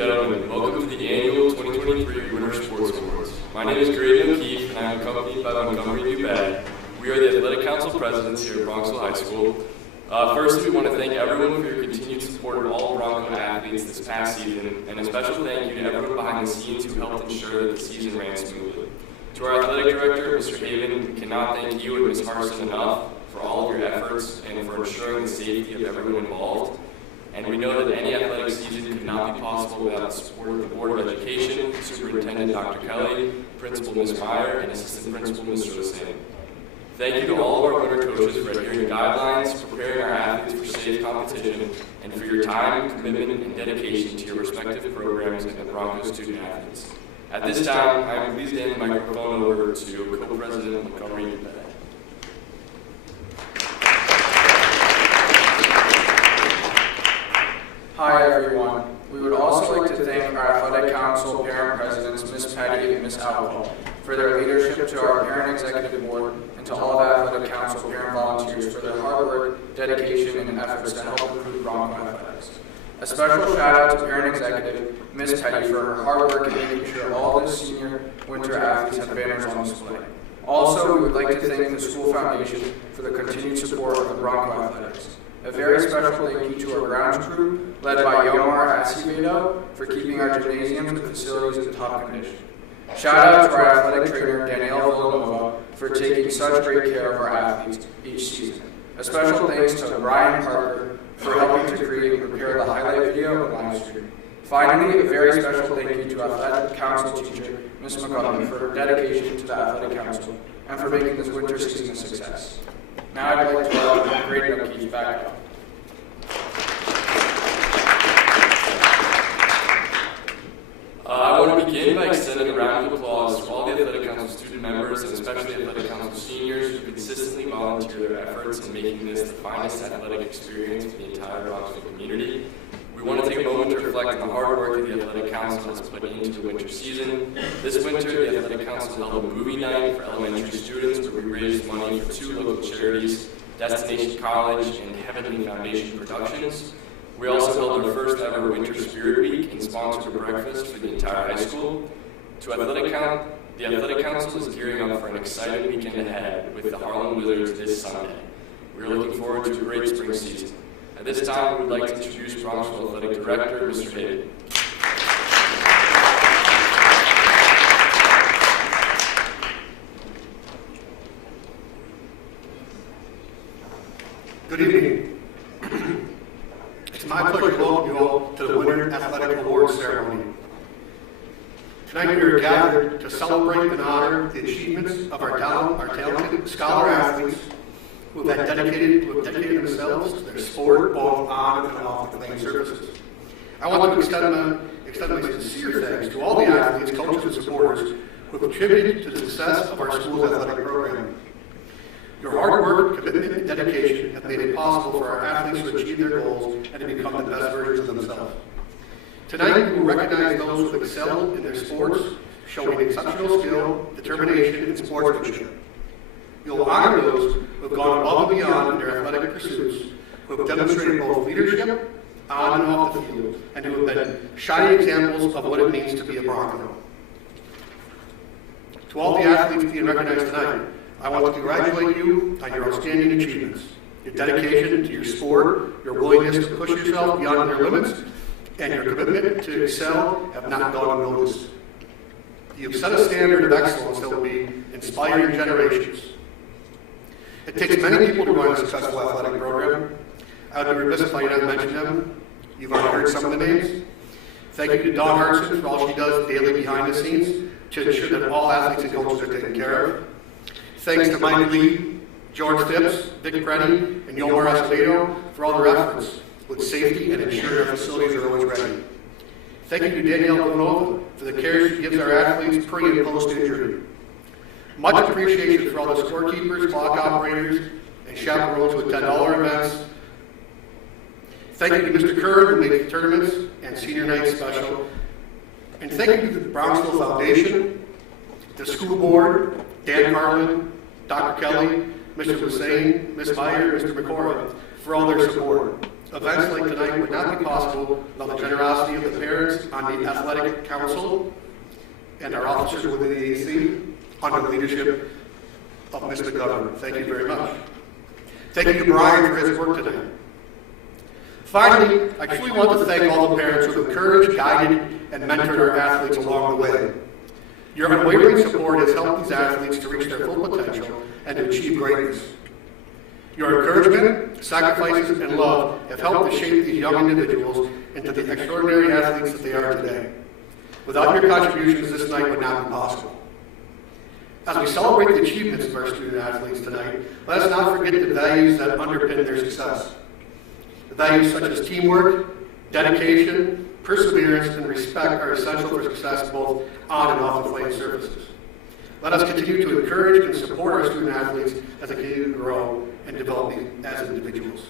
gentlemen, welcome to the annual 2023 Winter Sports Awards. My name is Graydon O'Keefe, and I am accompanied by Montgomery Dubad. We are the Athletic Council Presidents here at Bronxville High School. First, we want to thank everyone for your continued support of all Bronco athletes this past season, and a special thank you to everyone behind the scenes who helped ensure that the season ran smoothly. To our athletic director, Mr. Haven, we cannot thank you and Ms. Harson enough for all of your efforts and for ensuring the safety of everyone involved. And we know that any athletic season could not be possible without the support of the Board of Education, Superintendent Dr. Kelly, Principal Ms. Meyer, and Assistant Principal Mr. Hussain. Thank you to all of our winter coaches for adhering to guidelines, preparing our athletes for safe competition, and for your time, commitment, and dedication to your respective programs and the Bronco student athletes. At this time, I am pleased to hand the microphone over to Co-President Montgomery Dubad. Hi everyone. We would also like to thank our Athletic Council parent presidents, Ms. Petty and Ms. Alcohol, for their leadership, to our parent executive board, and to all of our Athletic Council parent volunteers for their hard work, dedication, and efforts to help improve Bronco athletics. A special shout out to parent executive, Ms. Petty, for her hard work in making sure all the senior winter athletes have banners on display. Also, we would like to thank the school foundation for the continued support of the Bronco athletics. A very special thank you to our grounds crew, led by Yomar Acevedo, for keeping our gymnasiums and facilities in top condition. Shout out to our athletic trainer, Danielle Villanova, for taking such great care of our athletes each season. A special thanks to Brian Parker for helping to create and prepare the highlight video and live stream. Finally, a very special thank you to Athletic Council teacher, Ms. McCullough, for her dedication to the Athletic Council and for making this winter season a success. Now I'd like to welcome Graydon O'Keefe back up. I want to begin by extending a round of applause to all the Athletic Council student members and especially Athletic Council seniors who consistently volunteer their efforts in making this the finest athletic experience for the entire Bronxville community. We want to take a moment to reflect on the hard work that the Athletic Council has put into the winter season. This winter, the Athletic Council held a movie night for elementary students where we raised money for two local charities, Destination College and Heavenly Foundation Productions. We also held our first ever Winter Spirit Week and sponsored a breakfast for the entire high school. The Athletic Council is gearing up for an exciting weekend ahead with the Harlem Wizards this Sunday. We are looking forward to a great spring season. At this time, we would like to introduce Bronxville Athletic Director, Mr. Haven. Good evening. It's my pleasure to welcome you all to the Winter Athletic Awards ceremony. Tonight we are gathered to celebrate and honor the achievements of our talented scholar athletes who have dedicated themselves to their sport both on and off the playing surfaces. I want to extend my sincere thanks to all the athletes, coaches, and supporters who have contributed to the success of our school's athletic program. Your hard work, commitment, and dedication have made it possible for our athletes to achieve their goals and to become the best versions of themselves. Tonight, we will recognize those who have excelled in their sports, showing exceptional skill, determination, and sportsmanship. You will honor those who have gone above and beyond in their athletic pursuits, who have demonstrated both leadership on and off the field, and who have been shining examples of what it means to be a Bronco. To all the athletes being recognized tonight, I want to congratulate you on your outstanding achievements, your dedication to your sport, your willingness to push yourself beyond your limits, and your commitment to excel have not gone unnoticed. You have set a standard of excellence that will be inspiring generations. It takes many people to run a successful athletic program. I would be remiss if I did not mention them. You've already heard some of the names. Thank you to Dawn Hartson for all she does daily behind the scenes to ensure that all athletes and coaches are taken care of. Thanks to Mike Lee, George Phipps, Vic Preddy, and Yomar Acevedo for all their efforts with safety and ensuring our facilities are always ready. Thank you to Danielle Villanova for the care she gives our athletes pre and post injury. Much appreciation for all the scorekeepers, clock operators, and chaperones who attend all our events. Thank you to Mr. Kern who makes the tournaments and senior night special. And thank you to the Bronxville Foundation, the school board, Dan Carlin, Dr. Kelly, Mr. Hussain, Ms. Meyer, and Mr. McCora for all their support. Events like tonight would not be possible without the generosity of the parents on the athletic council and our officers within the AC under the leadership of Ms. McGovern. Thank you very much. Thank you to Brian for his work tonight. Finally, I truly want to thank all the parents who have encouraged, guided, and mentored our athletes along the way. Your unwavering support has helped these athletes to reach their full potential and to achieve greatness. Your encouragement, sacrifices, and love have helped to shape these young individuals into the extraordinary athletes that they are today. Without your contributions, this night would not be possible. As we celebrate the achievements of our student athletes tonight, let us not forget the values that underpin their success. The values such as teamwork, dedication, perseverance, and respect are essential for success both on and off the playing surfaces. Let us continue to encourage and support our student athletes as they continue to grow and develop as individuals.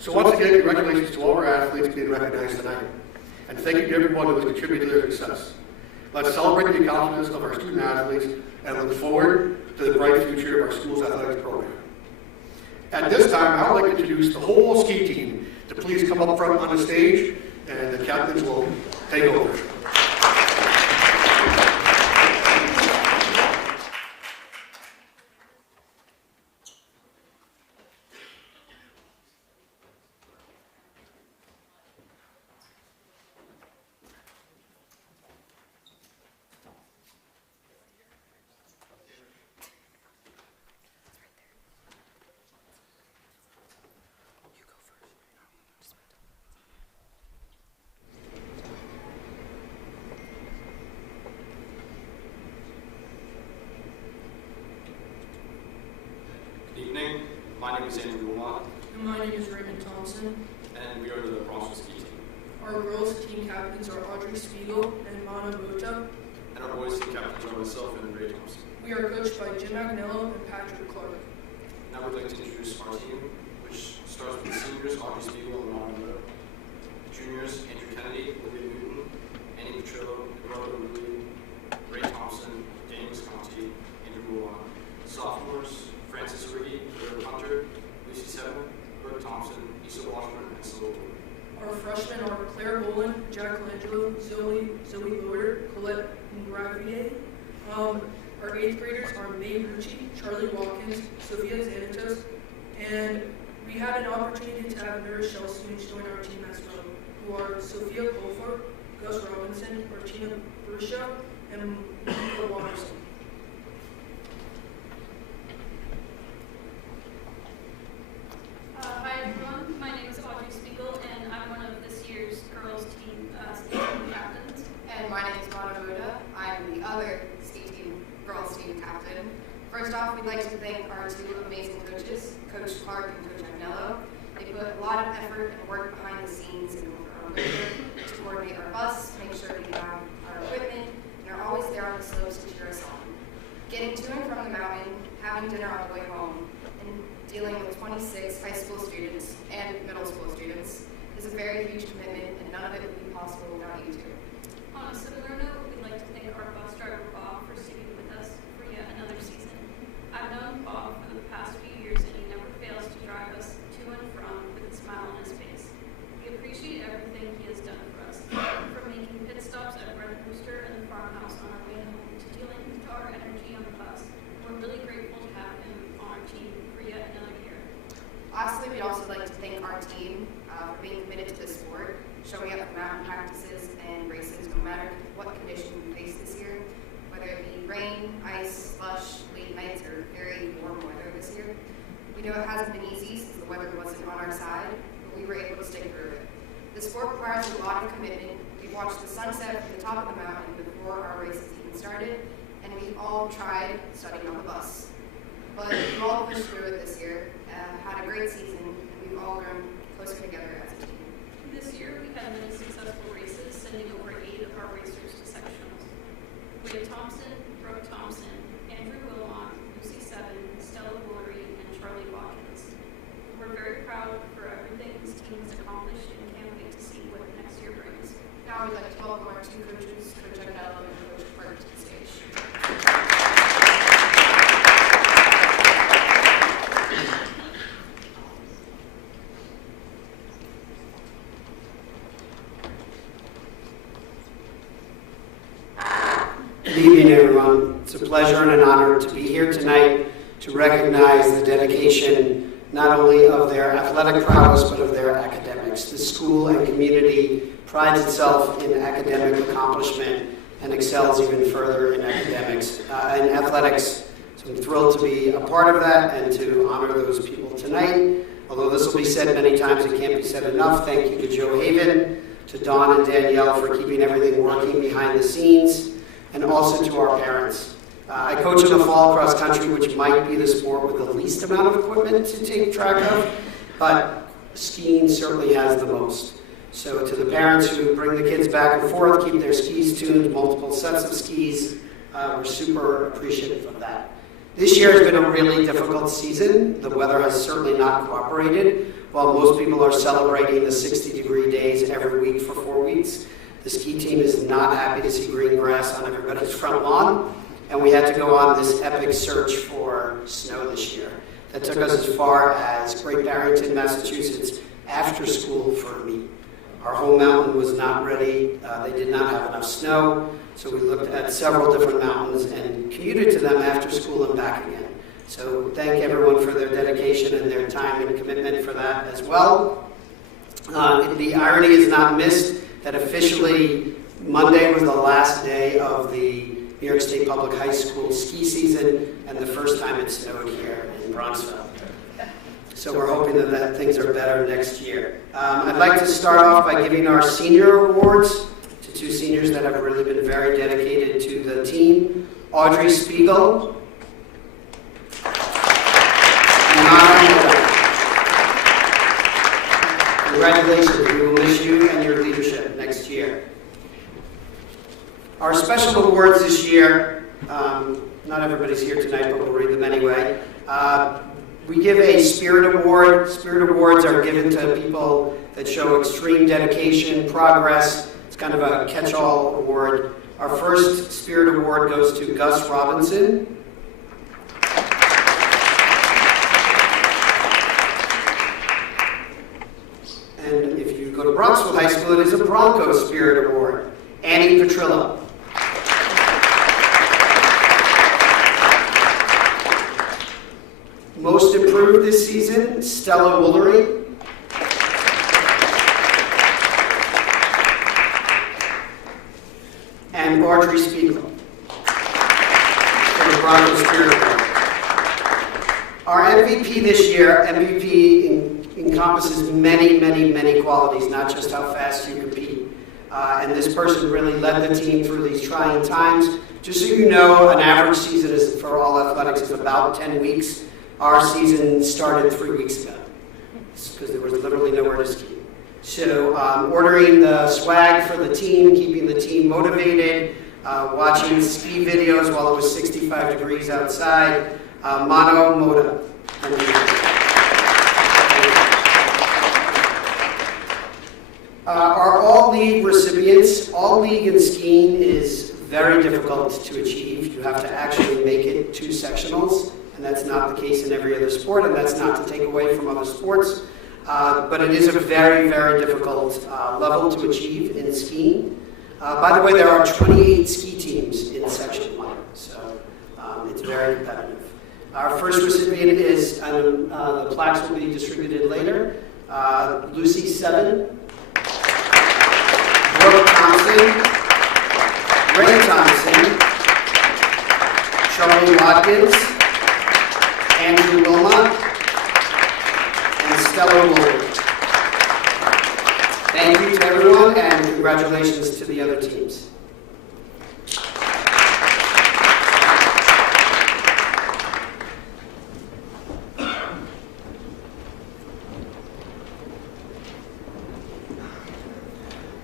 So once again, congratulations to all our athletes being recognized tonight. And thank you to everyone who has contributed to their success. Let's celebrate the accomplishments of our student athletes and look forward to the bright future of our school's athletics program. At this time, I would like to introduce the whole ski team to please come up front on the stage, and the captains will take over. Good evening. My name is Andrew Wilmot. And my name is Raymond Thompson. And we are the Bronxville ski team. Our girls' team captains are Audrey Spiegel and Mana Mota. And our boys' team captains are myself and Ray Thompson. We are coached by Jim Agnello and Patrick Clark. Now we'd like to introduce our team, which starts with the seniors, Audrey Spiegel and Mana Mota. The juniors, Andrew Kennedy, Olivia Newton, Annie Petrillo, Eduardo Rulli, Ray Thompson, Danny Visconti, Andrew Wilmot. Sophomores, Francis Riggy, William Hunter, Lucy Seven, Brooke Thompson, Issa Washburn, and Sylvia. Our freshmen are Claire Boland, Jack Colangelo, Zoe Loader, Colette Gravier. Our 8th graders are May Rucci, Charlie Watkins, Sophia Xanatos, and we had an opportunity to have Nourishell students join our team as well, who are Sophia Colford, Gus Robinson, Martina Brusha, and Monica Watterson. Hi everyone, my name is Audrey Spiegel and I'm one of this year's girls team ski team captains. And my name is Mana Muda. I'm the other girls team captain. First off, we'd like to thank our two amazing coaches, Coach Clark and Coach Agnello. They put a lot of effort and work behind the scenes in our own to coordinate our bus, make sure we have our equipment, and are always there on the slopes to cheer us on. Getting to and from the mountain, having dinner on the way home, and dealing with 26 high school students and middle school students is a very huge commitment, and none of it would be possible without you two. On a similar note, we'd like to thank our bus driver Bob for sticking with us for yet another season. I've known Bob for the past few years and he never fails to drive us to and from with a smile on his face. We appreciate everything he has done for us, from making pit stops at Red Rooster and the farmhouse on our way home to dealing with our energy on the bus. We're really grateful to have him on our team for yet another year. Lastly, we'd also like to thank our team for being committed to the sport, showing up at mountain practices and races no matter what condition we face this year, whether it be rain, ice, slush, late nights, or very warm weather this year. We know it hasn't been easy since the weather wasn't on our side, but we were able to stick through it. The sport requires a lot of commitment. We've watched the sunset from the top of the mountain before our races even started, and we all tried studying on the bus. But we've all pushed through it this year, had a great season, and we've all grown closer together as a team. This year, we had many successful races, sending over 8 of our racers to sectionals. Wade Thompson, Brooke Thompson, Andrew Wilmot, Lucy Seven, Stella Woolery, and Charlie Watkins. We're very proud for everything this team has accomplished and can't wait to see what next year brings. Now we'd like to welcome our two coaches, Coach Agnello and Coach Clark, to the stage. Good evening, everyone. It's a pleasure and an honor to be here tonight to recognize the dedication not only of their athletic prowess, but of their academics. The school and community prides itself in academic accomplishment and excels even further in academics and athletics. So I'm thrilled to be a part of that and to honor those people tonight. Although this will be said many times, it can't be said enough. Thank you to Joe Haven, to Dawn and Danielle for keeping everything working behind the scenes, and also to our parents. I coach in the fall cross country, which might be the sport with the least amount of equipment to take track of, but skiing certainly has the most. So to the parents who bring the kids back and forth, keep their skis tuned, multiple sets of skis, we're super appreciative of that. This year has been a really difficult season. The weather has certainly not cooperated. While most people are celebrating the 60-degree days every week for 4 weeks, the ski team is not happy to see green grass on everybody's front lawn, and we had to go on this epic search for snow this year. That took us as far as Great Barrington, Massachusetts, after school for a meet. Our home mountain was not ready. They did not have enough snow, so we looked at several different mountains and commuted to them after school and back again. So thank everyone for their dedication and their time and commitment for that as well. The irony is not missed that officially Monday was the last day of the New York State Public High School ski season and the first time it snowed here in Bronxville. So we're hoping that things are better next year. I'd like to start off by giving our senior awards to two seniors that have really been very dedicated to the team. Audrey Spiegel and Mara Miller. Congratulations, we will miss you and your leadership next year. Our special awards this year, not everybody's here tonight, but we'll read them anyway. We give a Spirit Award. Spirit Awards are given to people that show extreme dedication, progress. It's kind of a catch-all award. Our first Spirit Award goes to Gus Robinson. And if you go to Bronxville High School, it is a Bronco Spirit Award. Annie Petrillo. Most improved this season, Stella Woolery. And Audrey Spiegel for the Bronco Spirit Award. Our MVP this year, MVP encompasses many, many, many qualities, not just how fast you compete. And this person really led the team through these trying times. Just so you know, an average season is, for all athletics is about 10 weeks. Our season started 3 weeks ago because there was literally nowhere to ski. So ordering the swag for the team, keeping the team motivated, watching ski videos while it was 65 degrees outside. Mano Moda. Our all-league recipients, all-league in skiing is very difficult to achieve. You have to actually make it 2 sectionals. And that's not the case in every other sport, and that's not to take away from other sports. But it is a very, very difficult level to achieve in skiing. By the way, there are 28 ski teams in Section 1, so it's very competitive. Our first recipient is, and the plaques will be distributed later, Lucy Seven, Brooke Thompson, Ray Thompson, Charlie Watkins, Andrew Wilmot, and Stella Woolery. Thank you to everyone, and congratulations to the other teams.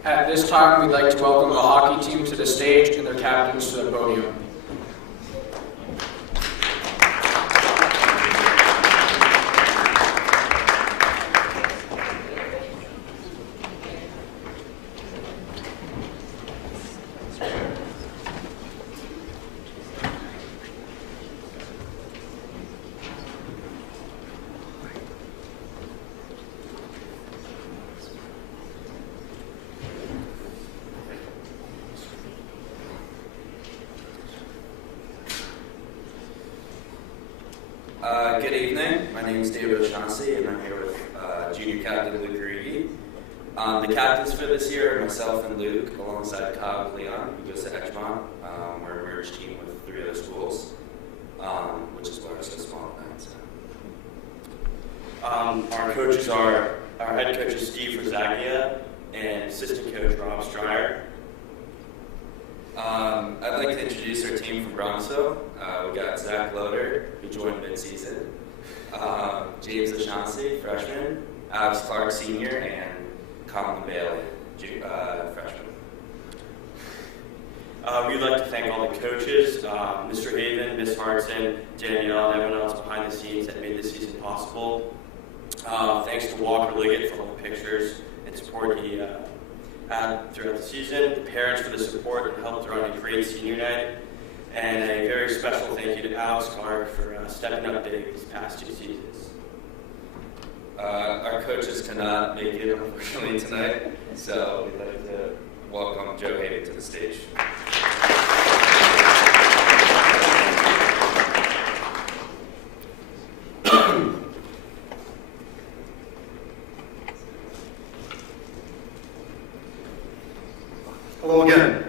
At this time, we'd like to welcome the hockey team to the stage and their captains to the podium. Good evening. My name is David O'Shaughnessy, and I'm here with junior captain Luke Reedy. The captains for this year are myself and Luke, alongside Kyle and Leon, who goes to Edgemont. We're a merged team with 3 other schools, which is why we're so small tonight. Our coaches are, our head coach is Steve Rosaglia and assistant coach Rob Stryer. I'd like to introduce our team from Bronxville. We got Zach Loader, who joined mid-season, James O'Shaughnessy, freshman, Alex Clark, senior, and Colin Bailey, freshman. We'd like to thank all the coaches, Mr. Haven, Miss Hartson, Danielle, and everyone else behind the scenes that made this season possible. Thanks to Walker Liggett for all the pictures and support he had throughout the season, the parents for the support and help throughout a great senior night, and a very special thank you to Alex Clark for stepping up big these past 2 seasons. Our coaches cannot make it, unfortunately, tonight, so we'd like to welcome Joe Hayden to the stage. Hello again.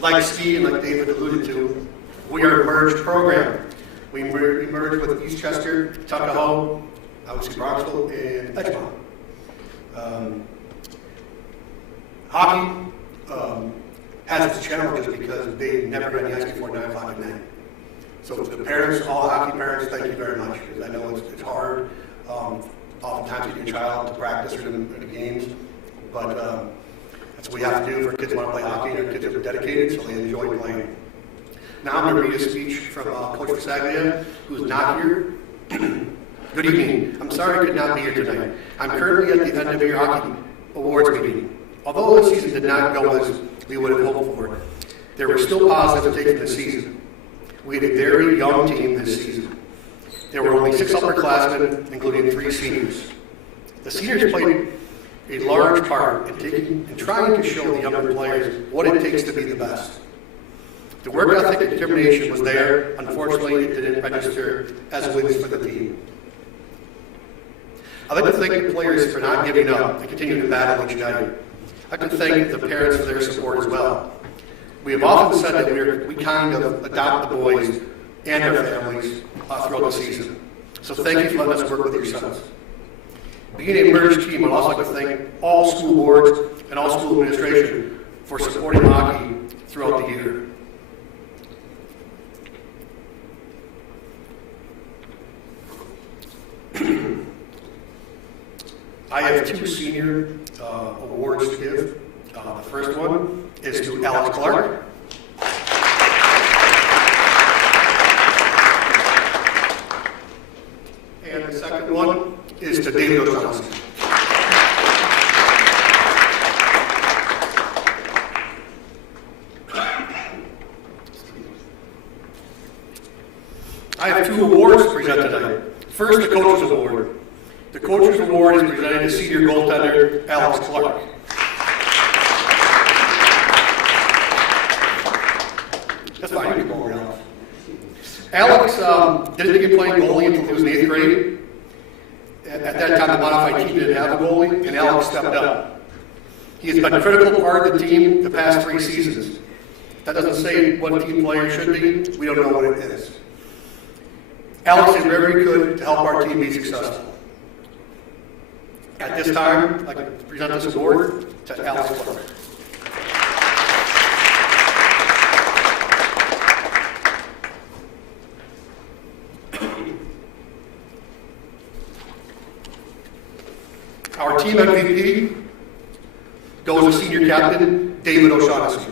Like Steve and like David alluded to, we are a merged program. We merged with Eastchester, Tuckahoe, obviously Bronxville, and Edgemont. Hockey has its challenges because they never ran the ice before 9 o'clock at night. So to the parents, all hockey parents, thank you very much, because I know it's hard oftentimes to get your child to practice or to the games, but that's what we have to do for kids who want to play hockey, and our kids are dedicated, so they enjoy playing. Now I'm going to read a speech from Coach Rosaglia, who's not here. Good evening. I'm sorry I could not be here tonight. I'm currently at the end of your hockey awards meeting. Although the season did not go as we would have hoped for, there were still positives to take from the season. We had a very young team this season. There were only 6 upperclassmen, including 3 seniors. The seniors played a large part in trying to show the younger players what it takes to be the best. The work ethic and determination was there. Unfortunately, it didn't register as wins for the team. I'd like to thank the players for not giving up and continuing to battle each night. I'd like to thank the parents for their support as well. We have often said that we kind of adopt the boys and their families throughout the season. So thank you for letting us work with your sons. Being a merged team, I'd also like to thank all school boards and all school administration for supporting hockey throughout the year. I have 2 senior awards to give. The first one is to Alex Clark. And the second one is to David O'Shaughnessy. I have 2 awards to present tonight. First, the Coaches Award. The Coaches Award is presented to senior goaltender Alex Clark. That's fine, you can go over Alex. Alex didn't begin playing goalie until he was in 8th grade. At that time, the modified team didn't have a goalie, and Alex stepped up. He has been a critical part of the team the past 3 seasons. That doesn't say what a team player should be. We don't know what it is. Alex did whatever he could to help our team be successful. At this time, I'd like to present this award to Alex Clark. Our team MVP goes to senior captain David O'Shaughnessy.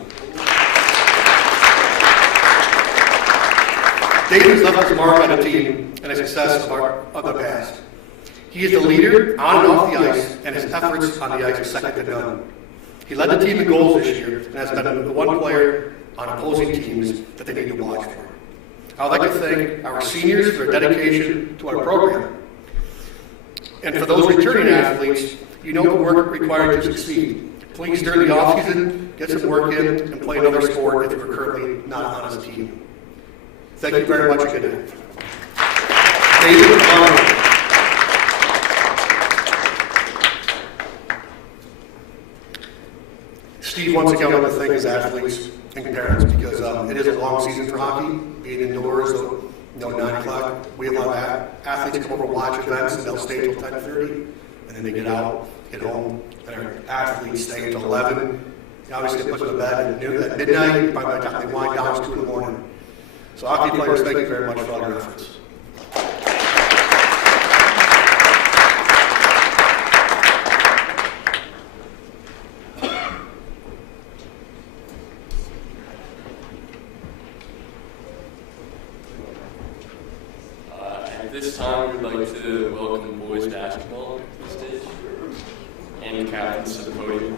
David has left his mark on the team and the success of the past. He is the leader on and off the ice, and his efforts on the ice are second to none. He led the team in goals this year and has been the one player on opposing teams that they need to watch for. I would like to thank our seniors for their dedication to our program. And for those returning athletes, you know the work required to succeed. Please, during the offseason, get some work in and play another sport if you're currently not on a team. Thank you very much and good night. David Barlow. Steve, once again, I want to thank his athletes and parents because it is a long season for hockey, being indoors, so 9 o'clock. We have a lot of athletes come over to watch events, and they'll stay till 10:30, and then they get out, get home, and our athletes stay until 11. Obviously, they put them to bed at midnight. By the time they wind down, it's 2 in the morning. So hockey players, thank you very much for all your efforts. At this time, we'd like to welcome boys basketball to the stage and the captains to the podium.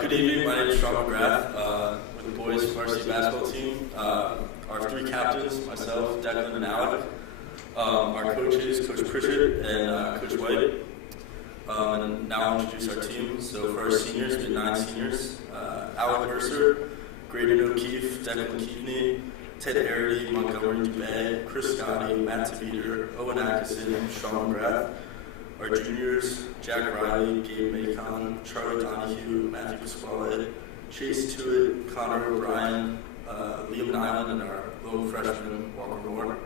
Good evening, my name is Sean McGrath with the boys varsity basketball team. Our three captains, myself, Declan, and Alec. Our coaches, Coach Pritchard and Coach White. And now I'll introduce our team. So for our seniors, we have 9 seniors. Alec Mercer, Graydon O'Keefe, Declan Keaveney, Ted Airley, Montgomery Dubay, Chris Scotty, Matt Taviter, Owen Atkinson, Sean McGrath. Our juniors, Jack Riley, Gabe Macon, Charlie Donahue, Matthew Pasquale, Chase Tuitt, Connor O'Brien, Liam Nyland, and our lone freshman, Walker Moore.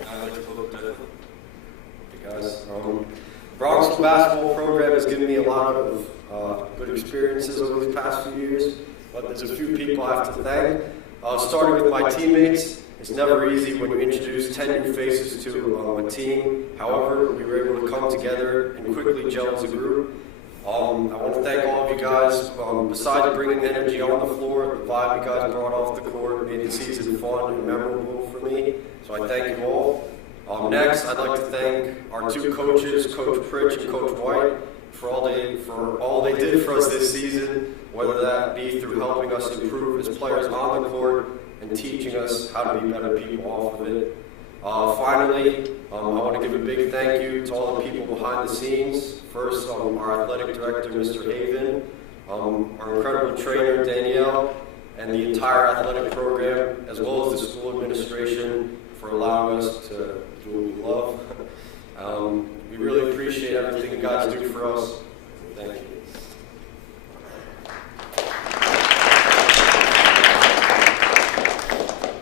I'd like to close with Declan. Hey guys, Bronxville basketball program has given me a lot of good experiences over these past few years, but there's a few people I have to thank. Starting with my teammates. It's never easy when you introduce 10 new faces to a team. However, we were able to come together and quickly gel as a group. I want to thank all of you guys. Besides bringing the energy on the floor, the vibe you guys brought off the court made the season fun and memorable for me. So I thank you all. Next, I'd like to thank our 2 coaches, Coach Pritch and Coach White, for all they did for us this season, whether that be through helping us improve as players on the court and teaching us how to be better people off of it. Finally, I want to give a big thank you to all the people behind the scenes. First, our athletic director, Mr. Haven, our incredible trainer, Danielle, and the entire athletic program, as well as the school administration for allowing us to do what we love. We really appreciate everything you guys do for us. Thank you.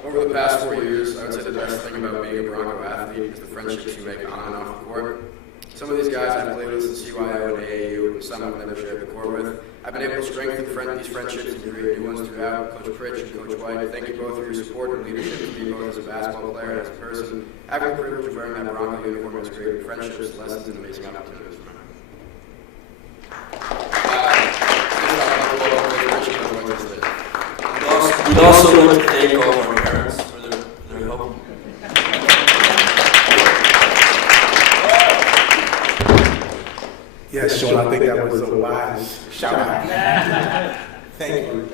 Over the past 4 years, I would say the best thing about being a Bronco athlete is the friendships you make on and off the court. Some of these guys I've played with in CYO and AAU, and some I've never shared the court with. I've been able to strengthen these friendships and create new ones throughout. Coach Pritch and Coach White, thank you both for your support and leadership to me both as a basketball player and as a person. Having the privilege of wearing that Bronco uniform has created friendships, lessons, and amazing opportunities for me. We'd also like to thank all of our parents for their help. Yes, Sean, I think that was a wise shout out. Thank you.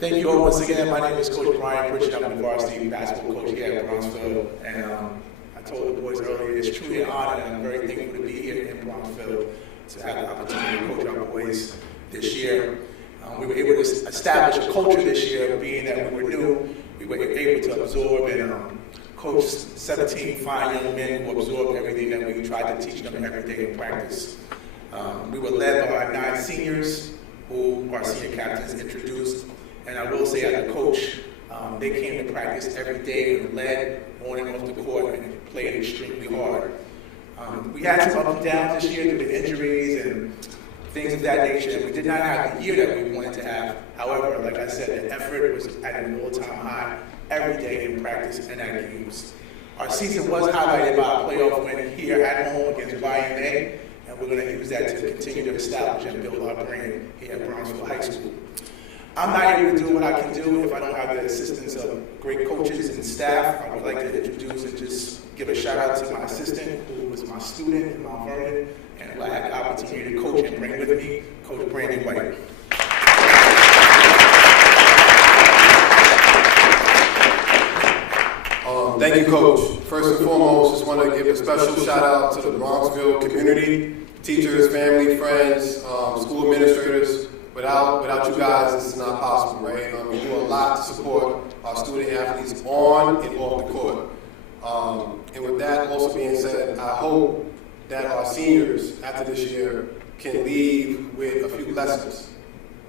Thank you all once again. My name is Coach Brian Pritchard. I'm the varsity basketball coach here at Bronxville. And I told the boys earlier, it's truly an honor and I'm very thankful to be here in Bronxville to have the opportunity to coach our boys this year. We were able to establish a culture this year, being that we were new. We were able to absorb and coach 17 fine young men who absorbed everything that we tried to teach them every day in practice. We were led by our 9 seniors, who our senior captains introduced. And I will say, as a coach, they came to practice every day and led on and off the court and played extremely hard. We had some ups and downs this year due to injuries and things of that nature, and we did not have the year that we wanted to have. However, like I said, the effort was at an all-time high every day in practice and at games. Our season was highlighted by a playoff win here at home against YMA, and we're going to use that to continue to establish and build our brand here at Bronxville High School. I'm not able to do what I can do if I don't have the assistance of great coaches and staff. I would like to introduce and just give a shout out to my assistant, who was my student in Mount Vernon, and I had the opportunity to coach and bring with me Coach Brandon White. Thank you, Coach. First and foremost, just want to give a special shout out to the Bronxville community, teachers, family, friends, school administrators. Without you guys, this is not possible, right? We do a lot to support our student athletes on and off the court. And with that also being said, I hope that our seniors after this year can leave with a few lessons.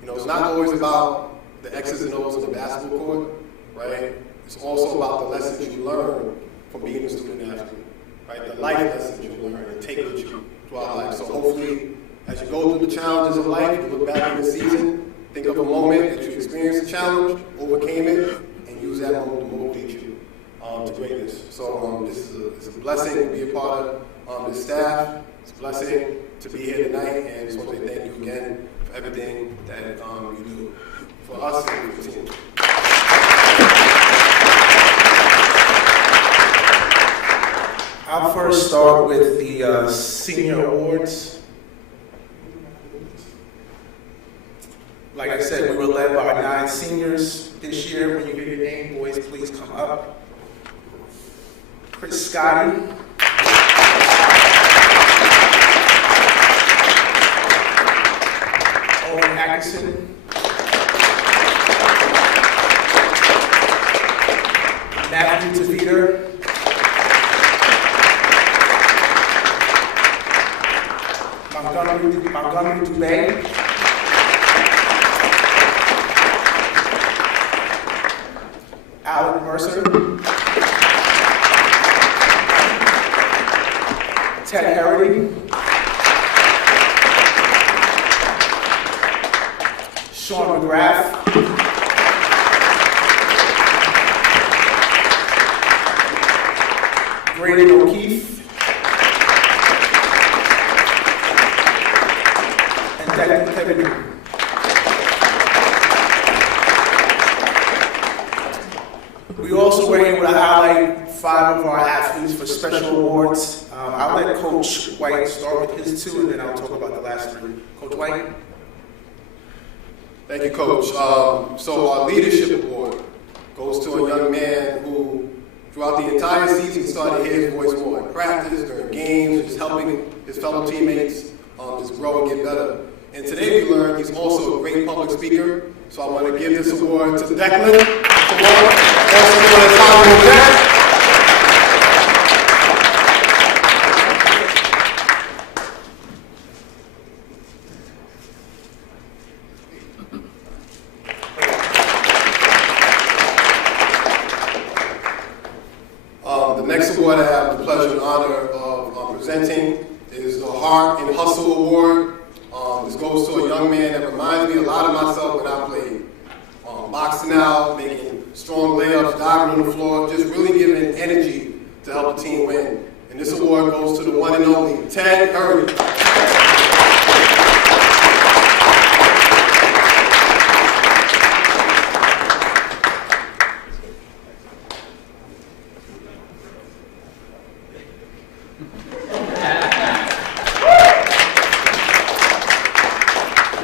You know, it's not always about the X's and O's on the basketball court, right? It's also about the lessons you learn from being a student athlete, right? The life lessons you learn and take with you throughout life. So hopefully, as you go through the challenges of life, you look back in the season, think of a moment that you experienced a challenge, overcame it, and use that moment to motivate you to greatness. So this is a blessing to be a part of this staff. It's a blessing to be here tonight, and I just want to say thank you again for everything that you do for us and for the team. I'll first start with the senior awards. Like I said, we were led by 9 seniors this year. When you hear your name, boys, please come up. Chris Scotty. Owen Atkinson. Matthew Tavita. Montgomery Dubé. Alan Mercer. Ted Harity. Sean McGrath. Graydon O'Keefe. We also were able to highlight 5 of our athletes for special awards. I'll let Coach White start with his 2, and then I'll talk about the last 3. Coach White. Thank you, Coach. So our leadership award goes to a young man who, throughout the entire season, started to hear his voice more in practice, during games, just helping his fellow teammates just grow and get better. And today we learned he's also a great public speaker. So I want to give this award to Declan. Also known as Honorable Jack. The next award I have the pleasure and honor of presenting is the Heart and Hustle Award. This goes to a young man that reminds me a lot of myself when I played. Boxing out, making strong layups, diving on the floor, just really giving energy to help the team win. And this award goes to the one and only Ted Harity.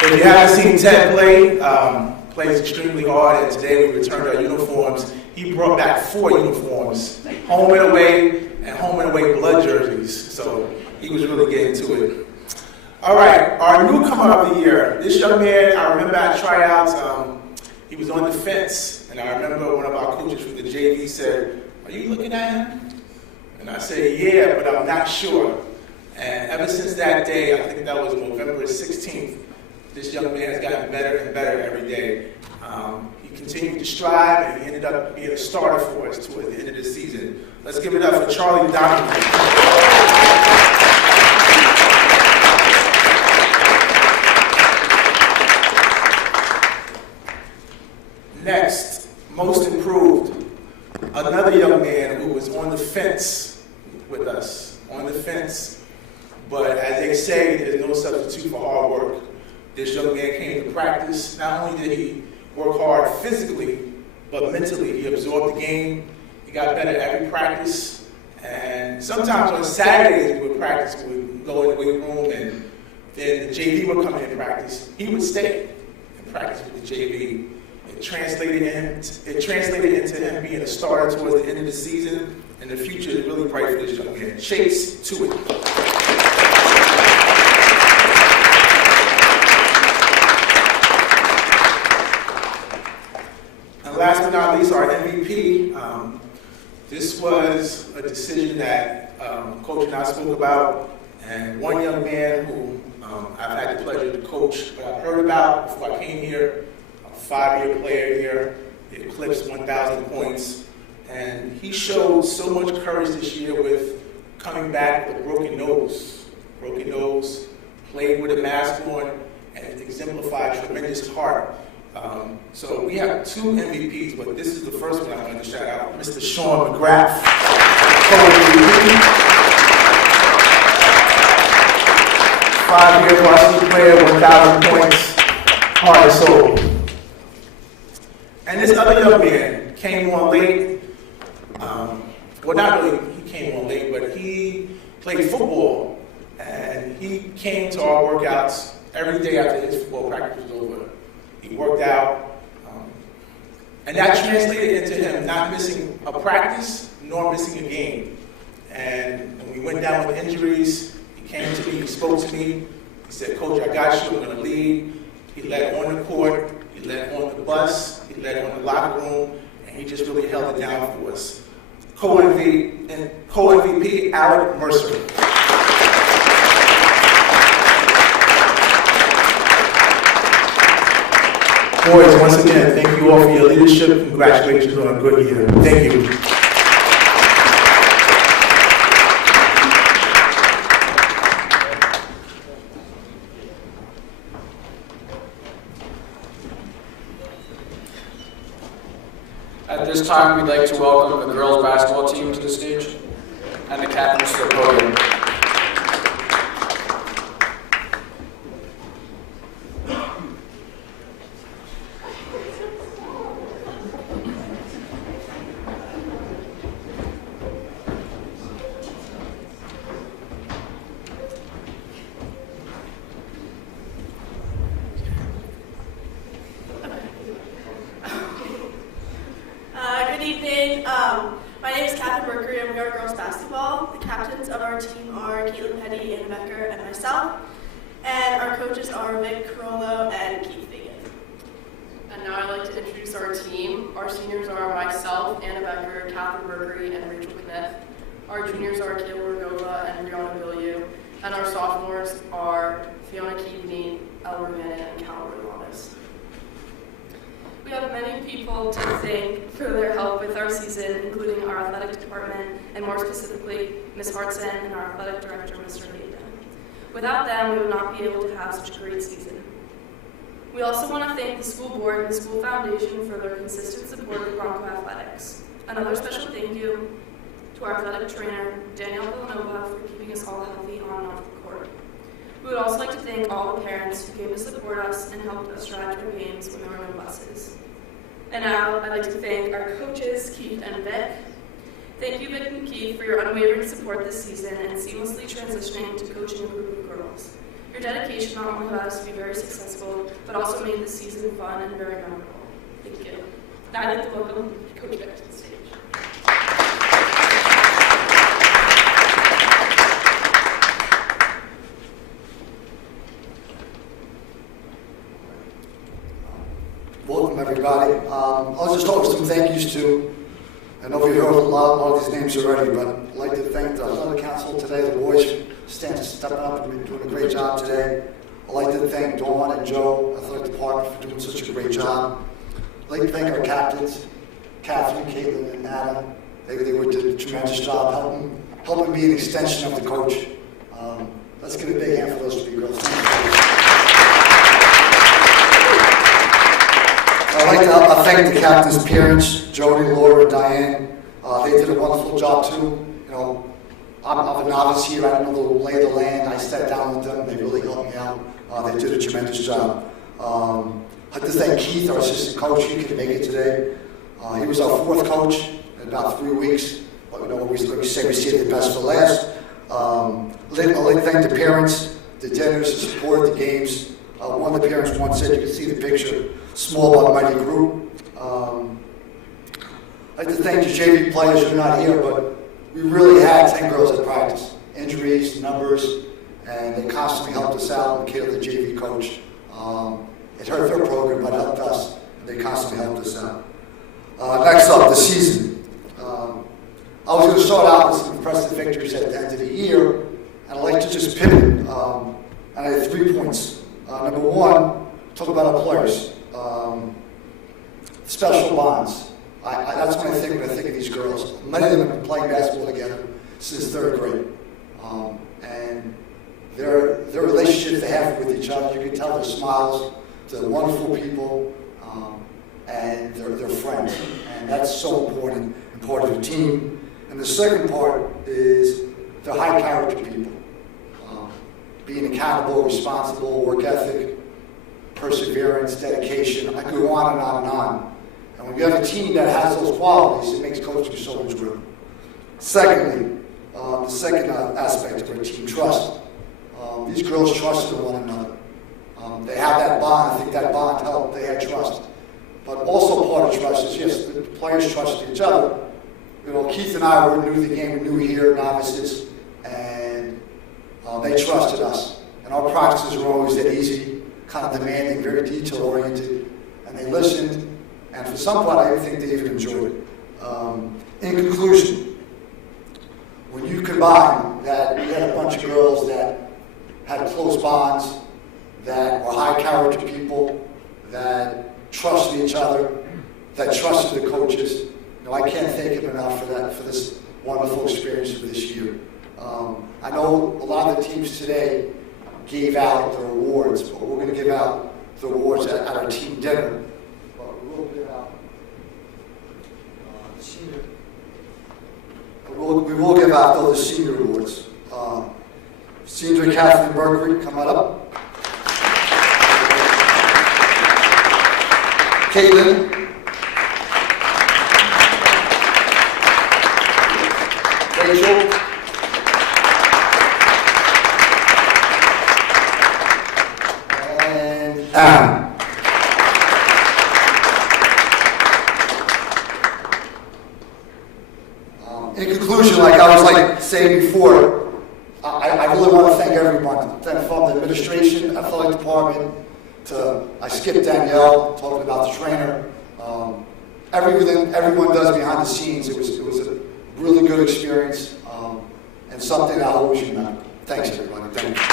If you haven't seen Ted play, plays extremely hard, and today we returned our uniforms. He brought back 4 uniforms, home and away blood jerseys, so he was really getting to it. All right, our newcomer of the year. This young man, I remember at tryouts, he was on the fence, and I remember one of our coaches from the JV said, "Are you looking at him?" And I said, "Yeah, but I'm not sure." And ever since that day, I think that was November 16th, this young man has gotten better and better every day. He continued to strive, and he ended up being a starter for us towards the end of the season. Let's give it up for Charlie Donovan. Next, most improved, another young man who was on the fence with us, on the fence. But as they say, there's no substitute for hard work. This young man came to practice. Not only did he work hard physically, but mentally. He absorbed the game. He got better every practice. And And sometimes on Saturdays we would practice, we would go in the weight room, and then the JV would come in and practice. He would stay and practice with the JV. It translated into him being a starter towards the end of the season, and the future is really bright for this young man. Chase to it. And last but not least, our MVP. This was a decision that Coach and I spoke about, and one young man who I've had the pleasure to coach, but I've heard about before I came here, a 5-year player here, he eclipsed 1,000 points, and he showed so much courage this year with coming back with a broken nose, played with a mask on, and exemplified tremendous heart. So we have 2 MVPs, but this is the first one I'm going to shout out, Mr. Sean McGrath. 5-year varsity player, 1,000 points, heart and soul. And this other young man came on late. Well, not really he came on late, but he played football, and he came to our workouts every day after his football practice was over. He worked out, and that translated into him not missing a practice nor missing a game. And when we went down with injuries, he came to me, he spoke to me, he said, "Coach, I got you, I'm going to lead." He led on the court, he led on the bus, he led on the locker room, and he just really held it down for us. Co-MVP, Alec Mercer. Boys, once again, thank you all for your leadership. Congratulations on a good year. Thank you. At this time, we'd like to welcome the girls basketball team to the stage and the captains to the podium. Good evening. My name is Catherine Mercury, and we are girls basketball. The captains of our team are Caitlin Petty, Anna Becker, and myself. And our coaches are Vic Carollo and Keith Fagan. And now I'd like to introduce our team. Our seniors are myself, Anna Becker, Catherine Mercury, and Rachel Kniff. Our juniors are Kayla Regova and Brianna Billiou. And our sophomores are Fiona Keaveney, Ella Romana, and Cal Romanis. We have many people to thank for their help with our season, including our athletic department, and more specifically, Ms. Hartson and our athletic director, Mr. Hayden. Without them, we would not be able to have such a great season. We also want to thank the school board and the school foundation for their consistent support of Bronco athletics. Another special thank you to our athletic trainer, Danielle Villanova, for keeping us all healthy on and off the court. We would also like to thank all the parents who came to support us and helped us drive to our games when there were no buses. And now, I'd like to thank our coaches, Keith and Vic. Thank you, Vic and Keith, for your unwavering support this season and seamlessly transitioning to coaching a group of girls. Your dedication not only allowed us to be very successful, but also made this season fun and very memorable. Thank you. Now I'd like to welcome Coach Vic to the stage. Welcome, everybody. I'll just talk some thank yous to, I know we've heard a lot of these names already, but I'd like to thank the athletic council today, the boys stepping up and doing a great job today. I'd like to thank Dawn and Joe, athletic department, for doing such a great job. I'd like to thank our captains, Catherine, Caitlin, and Anna. They did a tremendous job helping be an extension of the coach. Let's give a big hand for those three girls. I'd like to thank the captain's parents, Jody, Laura, and Diane. They did a wonderful job too. You know, I'm a novice here. I don't know the lay of the land. I sat down with them. They really helped me out. They did a tremendous job. I'd like to thank Keith, our assistant coach. He couldn't make it today. He was our fourth coach in about 3 weeks, but we say we see the best for last. I'd like to thank the parents, the dinners, the support, the games. One of the parents once said, you can see the picture, small but mighty group. I'd like to thank the JV players who are not here, but we really had 10 girls at practice. Injuries, numbers, and they constantly helped us out. Michaela, the JV coach, it hurt their program, but it helped us. They constantly helped us out. Next up, the season. I was going to start out with some impressive victories at the end of the year, and I'd like to just pivot. And I have 3 points. Number one, talk about our players. Special bonds. That's what I think when I think of these girls. Many of them have been playing basketball together since 3rd grade. And their relationships they have with each other, you can tell their smiles, they're wonderful people, and they're friends. And that's so important and part of the team. And the second part is they're high character people. Being accountable, responsible, work ethic, perseverance, dedication. I could go on and on and on. And when you have a team that has those qualities, it makes coaching so much good. Secondly, the second aspect of our team, trust. These girls trusted one another. They have that bond. I think that bond helped. They had trust. But also part of trust is, yes, the players trusted each other. You know, Keith and I were new to the game, we're new here, novices, and they trusted us. And our practices were always that easy, kind of demanding, very detail-oriented. And they listened, and for some part, I think they even enjoyed it. In conclusion, when you combine that we had a bunch of girls that had close bonds, that were high character people, that trusted each other, that trusted the coaches, you know, I can't thank them enough for this wonderful experience of this year. I know a lot of the teams today gave out their awards, but we're going to give out the awards at our team dinner. But we will give out senior. We will give out the senior awards. Senior Catherine Mercury, come on up. Caitlin. Rachel. And Anna. In conclusion, like I was saying before, I really want to thank everyone. From the administration, athletic department, I skipped Danielle, talking about the trainer. Everything everyone does behind the scenes, it was a really good experience, and something I'll always remember. Thanks, everybody. Thank you.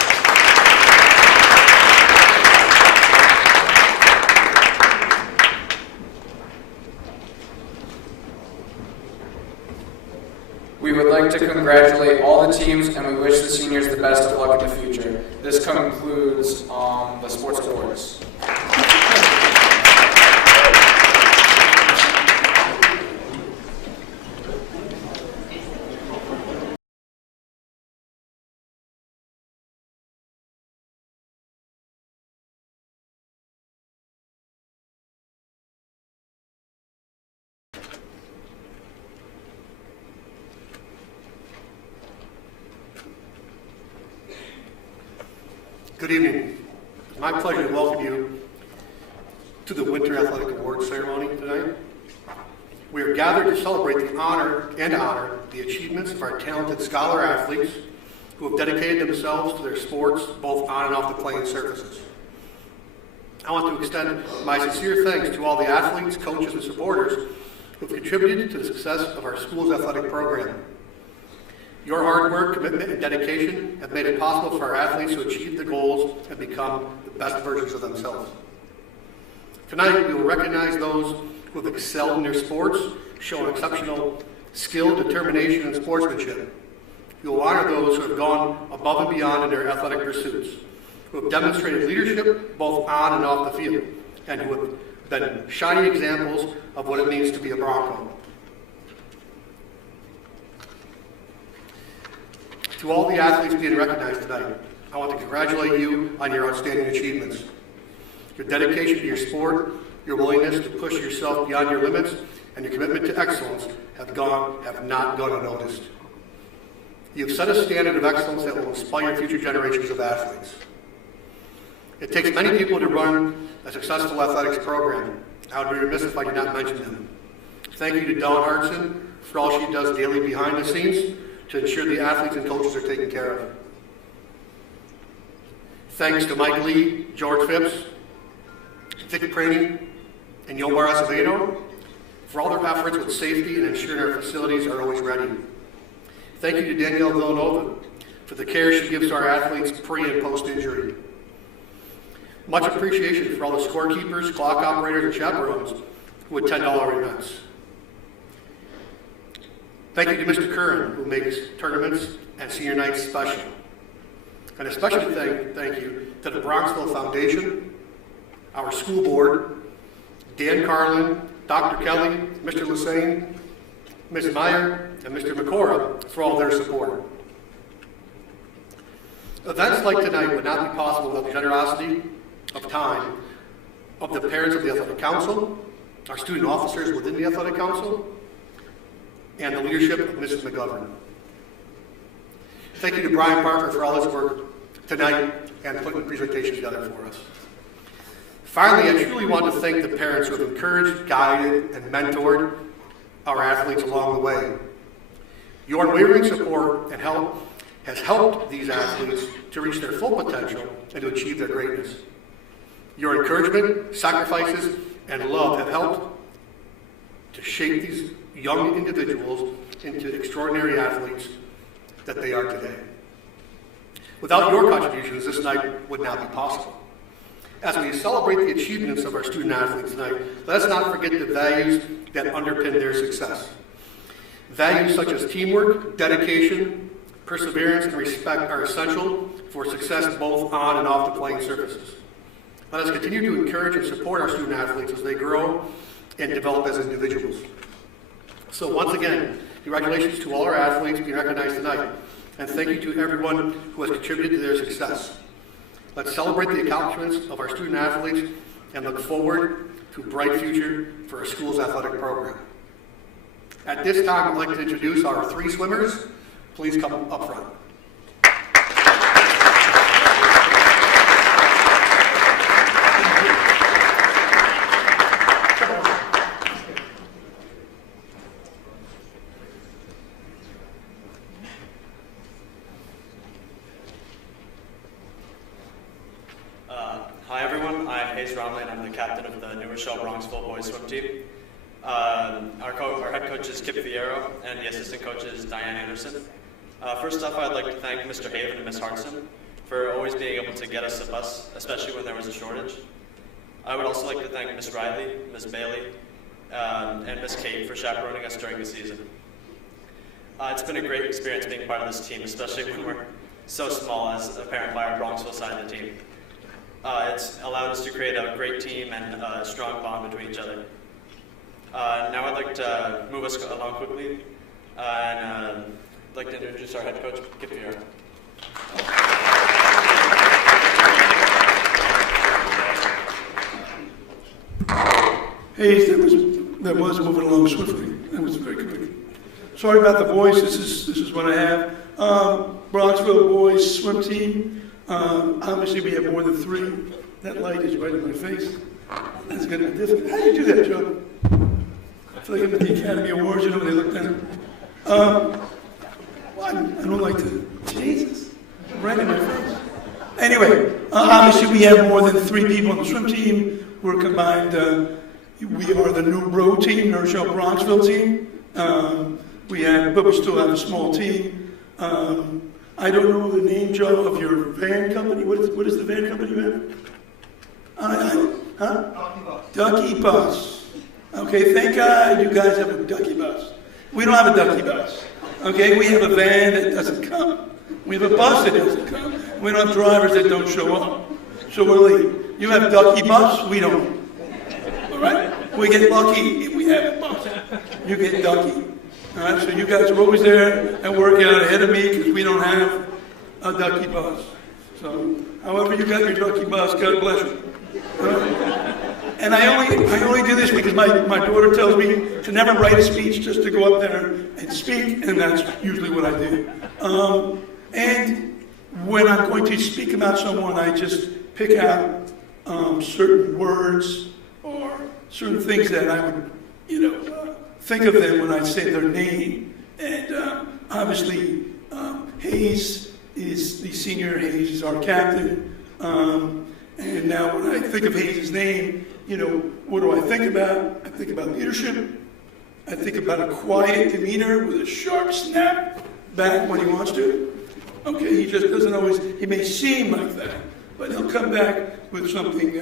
We would like to congratulate all the teams, and we wish the seniors the best of luck in the future. This concludes the sports awards. Good evening. It's my pleasure to welcome you to the Winter Athletic Awards ceremony tonight. We are gathered to celebrate the honor the achievements of our talented scholar athletes who have dedicated themselves to their sports both on and off the playing surfaces. I want to extend my sincere thanks to all the athletes, coaches, and supporters who have contributed to the success of our school's athletic program. Your hard work, commitment, and dedication have made it possible for our athletes to achieve the goals and become the best versions of themselves. Tonight, we will recognize those who have excelled in their sports, shown exceptional skill, determination, and sportsmanship. We will honor those who have gone above and beyond in their athletic pursuits, who have demonstrated leadership both on and off the field, and who have been shining examples of what it means to be a Bronco. To all the athletes being recognized tonight, I want to congratulate you on your outstanding achievements. Your dedication to your sport, your willingness to push yourself beyond your limits, and your commitment to excellence have not gone unnoticed. You've set a standard of excellence that will inspire future generations of athletes. It takes many people to run a successful athletics program. I would be remiss if I did not mention them. Thank you to Dawn Hartson for all she does daily behind the scenes to ensure the athletes and coaches are taken care of. Thanks to Mike Lee, George Phipps, Vic Praney, and Yomar Acevedo for all their efforts with safety and ensuring our facilities are always ready. Thank you to Danielle Villanova for the care she gives to our athletes pre and post injury. Much appreciation for all the scorekeepers, clock operators, and chaperones who attend all our events. Thank you to Mr. Curran, who makes tournaments and senior nights special. And especially thank you to the Bronxville Foundation, our school board, Dan Carlin, Dr. Kelly, Mr. Lassane, Ms. Meyer, and Mr. McCora for all their support. Events like tonight would not be possible without the generosity of time of the parents of the Athletic Council, our student officers within the Athletic Council, and the leadership of Mrs. McGovern. Thank you to Brian Parker for all his work tonight and putting the presentation together for us. Finally, I truly want to thank the parents who have encouraged, guided, and mentored our athletes along the way. Your unwavering support and help has helped these athletes to reach their full potential and to achieve their greatness. Your encouragement, sacrifices, and love have helped to shape these young individuals into extraordinary athletes that they are today. Without your contributions, this night would not be possible. As we celebrate the achievements of our student athletes tonight, let us not forget the values that underpin their success. Values such as teamwork, dedication, perseverance, and respect are essential for success both on and off the playing surfaces. Let us continue to encourage and support our student athletes as they grow and develop as individuals. So once again, congratulations to all our athletes being recognized tonight, and thank you to everyone who has contributed to their success. Let's celebrate the accomplishments of our student athletes and look forward to a bright future for our school's athletic program. At this time, I'd like to introduce our three swimmers. Please come up front. Hi everyone, I'm Hayes Romley and I'm the captain of the New Rochelle Bronxville boys swim team. Our head coach is Kip Fierro and the assistant coach is Diane Anderson. First off, I'd like to thank Mr. Haven and Ms. Hartson for always being able to get us a bus, especially when there was a shortage. I would also like to thank Ms. Riley, Ms. Bailey, and Ms. Kate for chaperoning us during the season. It's been a great experience being part of this team, especially when we're so small as apparent by our Bronxville side of the team. It's allowed us to create a great team and a strong bond between each other. Now I'd like to move us along quickly, and I'd like to introduce our head coach, Kip Fierro. Hey, that was moving along swiftly. That was very quick. Sorry about the voice. This is what I have. Bronxville boys swim team. Obviously, we have more than three. That light is right in my face. That's going to be difficult. How do you do that, Joe? I feel like I'm at the Academy Awards, you know, when they look down. I don't like to. Jesus. Right in my face. Anyway, obviously, we have more than three people on the swim team. We're combined. We are the new bro team, New Rochelle Bronxville team. But we still have a small team. I don't know the name, Joe, of your van company. What is the van company you have? Ducky Bus. Okay, thank God you guys have a Ducky Bus. We don't have a Ducky Bus. Okay, we have a van that doesn't come. We have a bus that doesn't come. We don't have drivers that don't show up. So we're late. You have Ducky Bus, we don't. All right? We get lucky if we have a bus. You get Ducky. All right, so you guys are always there and working out ahead of me because we don't have a Ducky Bus. So, however you got your Ducky Bus, God bless you. All right? And I only do this because my daughter tells me to never write a speech, just to go up there and speak, and that's usually what I do. And when I'm going to speak about someone, I just pick out certain words or certain things that I would, think of them when I say their name. And obviously, Hayes is the senior. Hayes is our captain. And now when I think of Hayes' name, what do I think about? I think about leadership. I think about a quiet demeanor with a sharp snap back when he wants to. Okay, he just doesn't always, he may seem like that, but he'll come back with something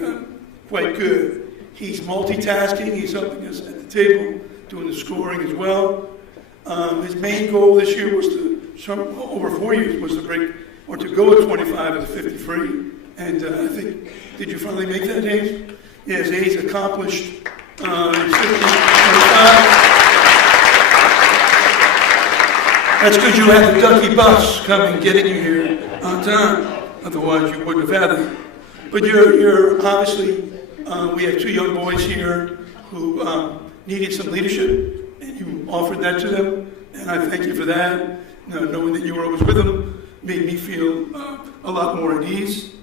quite good. He's multitasking. He's helping us at the table, doing the scoring as well. His main goal this year was over 4 years, was to break, or to go at 25 as a 50 free. And I think, did you finally make that, Hayes? Yes, Hayes accomplished 25. That's because you had the Ducky bus coming, getting you here on time. Otherwise, you wouldn't have had it. But you're obviously, we have 2 young boys here who needed some leadership, and you offered that to them, and I thank you for that. Knowing that you were always with them made me feel a lot more at ease.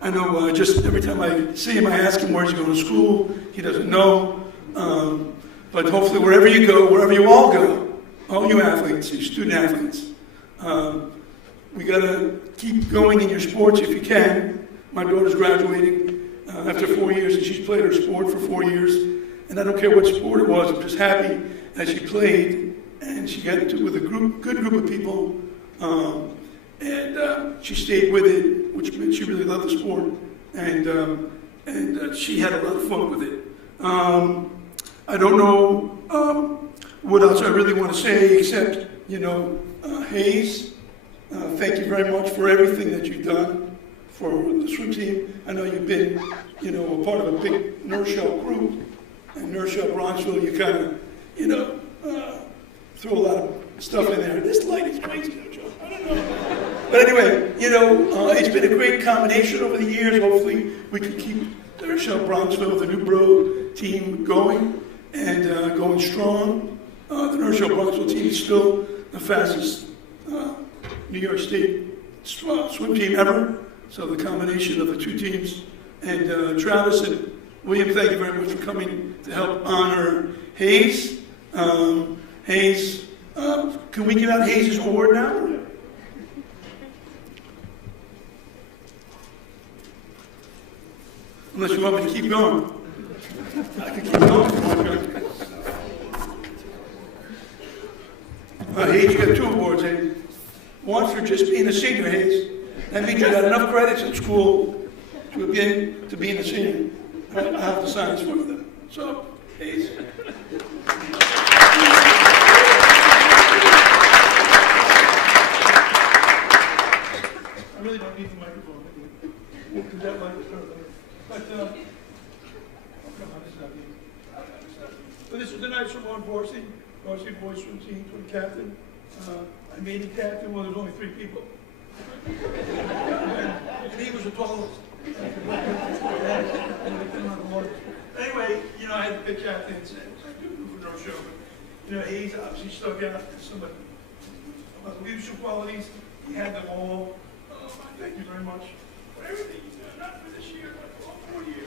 I know just every time I see him, I ask him where he's going to school. He doesn't know. But hopefully wherever you go, wherever you all go, all you athletes, you student athletes, we got to keep going in your sports if you can. My daughter's graduating after 4 years, and she's played her sport for 4 years. And I don't care what sport it was, I'm just happy that she played, and she got into it with a good group of people. And she stayed with it, which meant she really loved the sport, and she had a lot of fun with it. I don't know what else I really want to say, except, Hayes, thank you very much for everything that you've done for the swim team. I know you've been, a part of a big nurse shell group, and nurse shell Bronxville, you kind of, threw a lot of stuff in there. This light is crazy, though, Joe. I don't know. But anyway, it's been a great combination over the years. Hopefully, we can keep the nurse shell Bronxville, the new Bro team, going and going strong. The nurse shell Bronxville team is still the fastest New York State swim team ever. So the combination of the 2 teams. And Travis and William, thank you very much for coming to help honor Hayes. Hayes, can we give out Hayes' award now? Unless you want me to keep going. I can keep going. Hayes, you got 2 awards, Hayes. One for just being a senior, Hayes. That means you got enough credits in school to be a senior. I have to sign this for them. So, Hayes. I really don't need the microphone. Because that might disturb them. But, this is a nice one, varsity boys swim team for the captain. I made the captain when there's only 3 people. And he was the tallest. Anyway, I had to pick captains and I do for no show. Hayes obviously stuck out some of the leadership qualities. He had them all. Thank you very much for everything you've done, not for this year, but for all 4 years.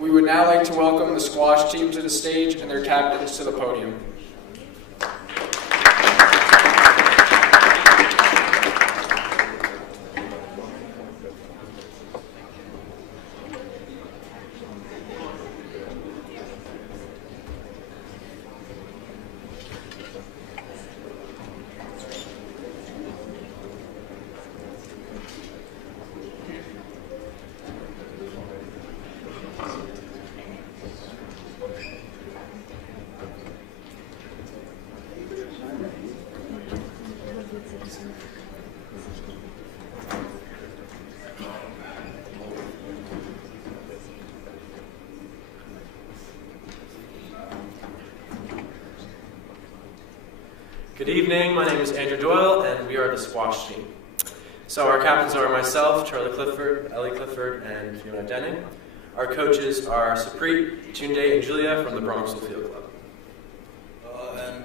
We would now like to welcome the squash team to the stage and their captains to the podium. Good evening, my name is Andrew Doyle, and we are the squash team. So our captains are myself, Charlie Clifford, Ellie Clifford, and Fiona Denning. Our coaches are Saprit, Tunde, and Julia from the Bronxville Field Club. And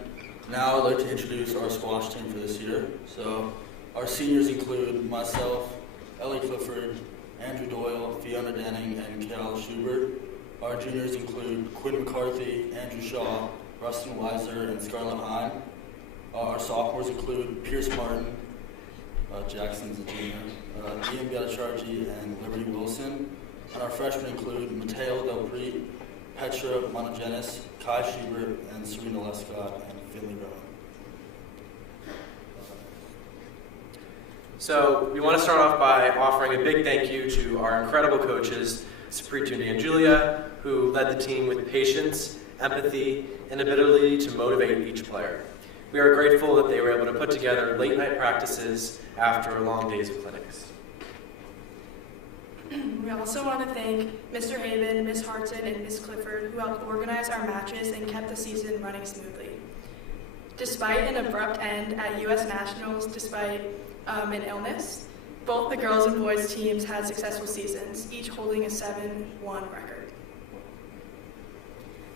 now I'd like to introduce our squash team for this year. So our seniors include myself, Ellie Clifford, Andrew Doyle, Fiona Denning, and Cal Schubert. Our juniors include Quinn McCarthy, Andrew Shaw, Rustin Weiser, and Scarlett Hine. Our sophomores include Pierce Martin, Jackson's a junior, Ian Biatachargi, and Liberty Wilson. And our freshmen include Mateo Del Prete, Petra Monogenis, Kai Schubert, and Serena Lescott, and Finley Rowan. So we want to start off by offering a big thank you to our incredible coaches, Saprit, Tunde, and Julia, who led the team with patience, empathy, and ability to motivate each player. We are grateful that they were able to put together late-night practices after long days of clinics. We also want to thank Mr. Haven, Ms. Hartson, and Ms. Clifford, who helped organize our matches and kept the season running smoothly. Despite an abrupt end at U.S. Nationals, despite an illness, both the girls and boys teams had successful seasons, each holding a 7-1 record.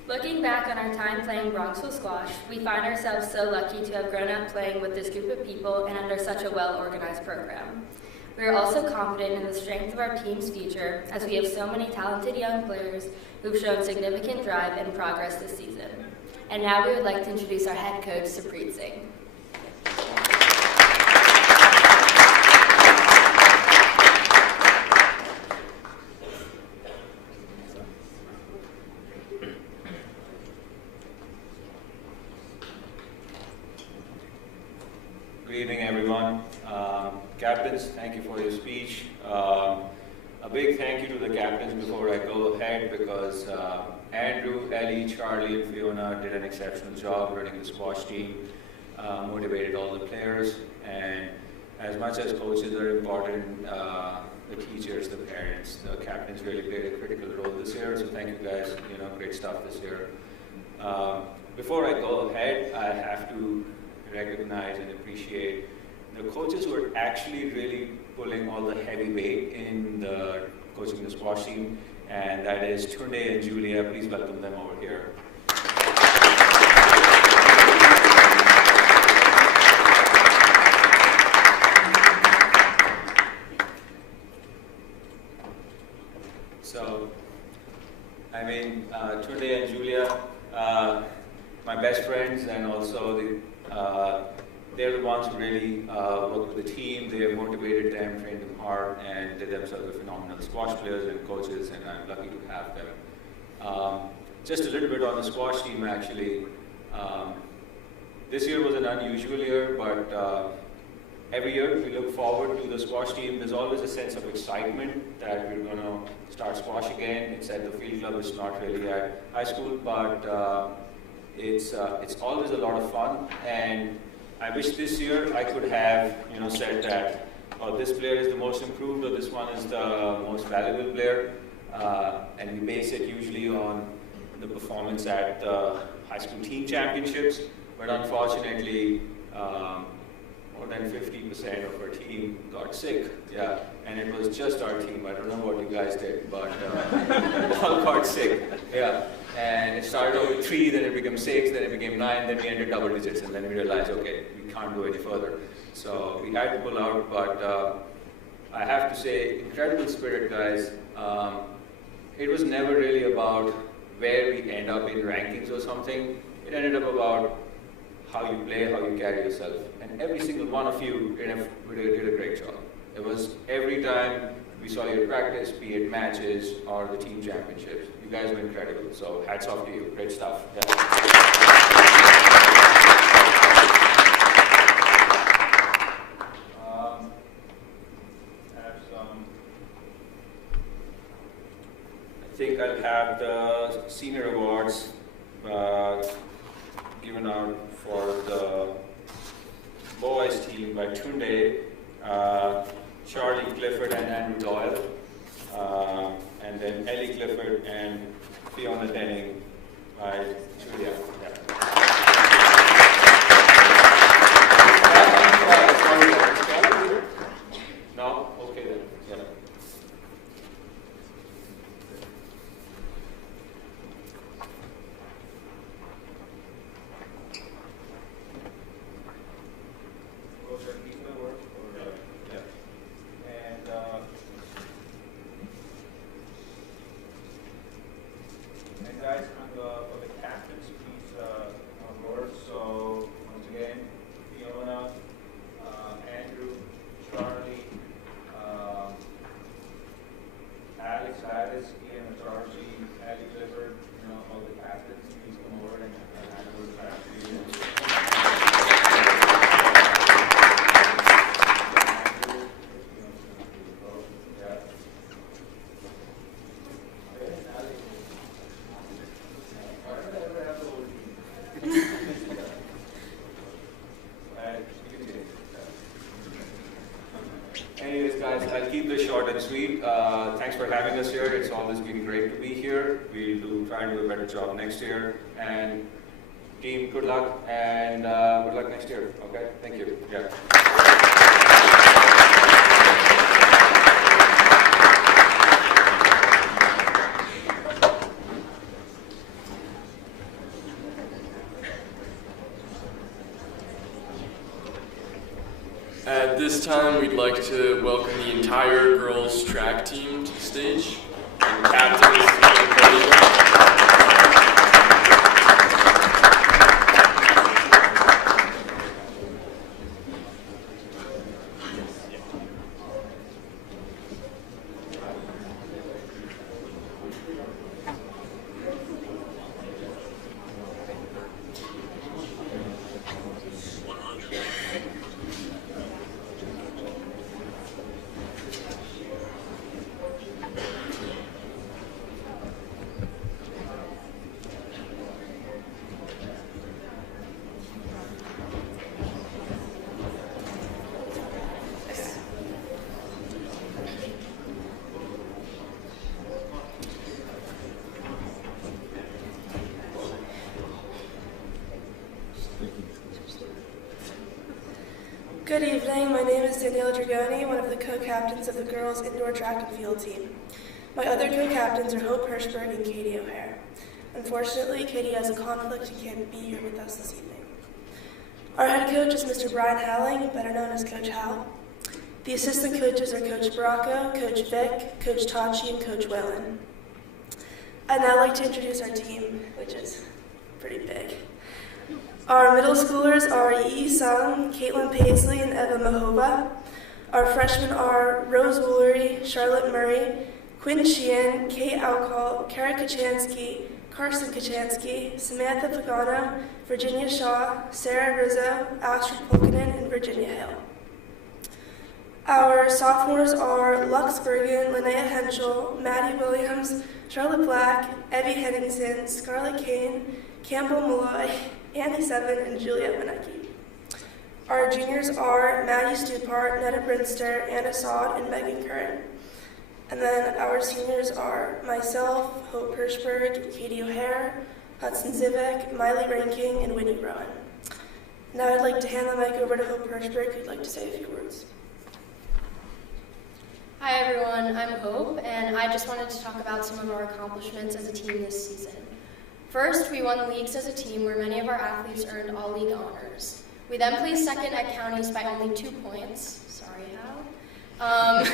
Looking back on our time playing Bronxville squash, we find ourselves so lucky to have grown up playing with this group of people and under such a well-organized program. We are also confident in the strength of our team's future, as we have so many talented young players who've shown significant drive and progress this season. And now we would like to introduce our head coach, Saprit Singh. Good evening, everyone. Captains, thank you for your speech. A big thank you to the captains before I go ahead, because Andrew, Ellie, Charlie, and Fiona did an exceptional job running the squash team, motivated all the players, and as much as coaches are important, the teachers, the parents, the captains really played a critical role this year, so thank you guys, great stuff this year. Before I go ahead, I have to recognize and appreciate the coaches who are actually really pulling all the heavy weight in the coaching the squash team, and that is Tunde and Julia. Please welcome them over here. So, Tunde and Julia, my best friends, and also they're the ones who really work with the team. They have motivated them, trained them hard, and they themselves are phenomenal squash players and coaches, and I'm lucky to have them. Just a little bit on the squash team, actually. This year was an unusual year, but every year we look forward to the squash team. There's always a sense of excitement that we're going to start squash again. It's at the field club, it's not really at high school, but it's always a lot of fun, and I wish this year I could have said that this player is the most improved, or this one is the most valuable player, and we base it usually on the performance at the high school team championships, but unfortunately more than 50% of our team got sick, and it was just our team. I don't know what you guys did, but all got sick, and it started out with 3, then it became 6, then it became 9, then we entered double digits, and then we realized, okay, we can't go any further. So we had to pull out, but I have to say, incredible spirit, guys. It was never really about where we end up in rankings or something. It ended up about how you play, how you carry yourself. And every single one of you did a great job. It was every time we saw you at practice, be it matches or the team championships. You guys were incredible, so hats off to you. Great stuff. I think I'll have the senior awards given out for the boys team by Tunde, Charlie Clifford and Andrew Doyle, and then Ellie Clifford and Fiona Denning by Julia. No? Okay then. Yeah. And guys, for the captains, please on board. So once again, Fiona, Andrew, Charlie, Alex, Ian, Darcy, Allie Clifford, all the captains, please come over and hand over the back to you. Anyways, guys, I'll keep this short and sweet. Thanks for having us here. It's always been great to be here. We'll try and do a better job next year. And team, good luck, and good luck next year. Okay? Thank you. Yeah. At this time, we'd like to welcome the entire girls track team to the stage. And captains, Good evening, my name is Danielle Dragoni, one of the co-captains of the girls indoor track and field team. My other co-captains are Hope Hirschberg and Katie O'Hare. Unfortunately, Katie has a conflict and can't be here with us this evening. Our head coach is Mr. Brian Howling, better known as Coach Hal. The assistant coaches are Coach Baracco, Coach Vic, Coach Tachi, and Coach Whalen. I'd now like to introduce our team, which is pretty big. Our middle schoolers are Yi Sung, Caitlin Paisley, and Eva Mahova. Our freshmen are Rose Woolery, Charlotte Murray, Quinn Sheehan, Kate Alcall, Kara Kachansky, Carson Kachansky, Samantha Pagano, Virginia Shaw, Sarah Rizzo, Astrid Polkinen, and Virginia Hale. Our sophomores are Lux Bergen, Linnea Henschel, Maddie Williams, Charlotte Black, Evie Henningsen, Scarlett Kane, Campbell Malloy, Annie Seven, and Juliet Manecki. Our juniors are Maddie Stupart, Netta Brinster, Anna Sod, and Megan Curran. And then our seniors are myself, Hope Hirschberg, Katie O'Hare, Hudson Zivek, Miley Ranking, and Whitney Rowan. Now I'd like to hand the mic over to Hope Hirschberg, who'd like to say a few words. Hi everyone, I'm Hope, and I just wanted to talk about some of our accomplishments as a team this season. First, we won leagues as a team where many of our athletes earned all-league honors. We then placed second at counties by only 2 points. Sorry, Hal.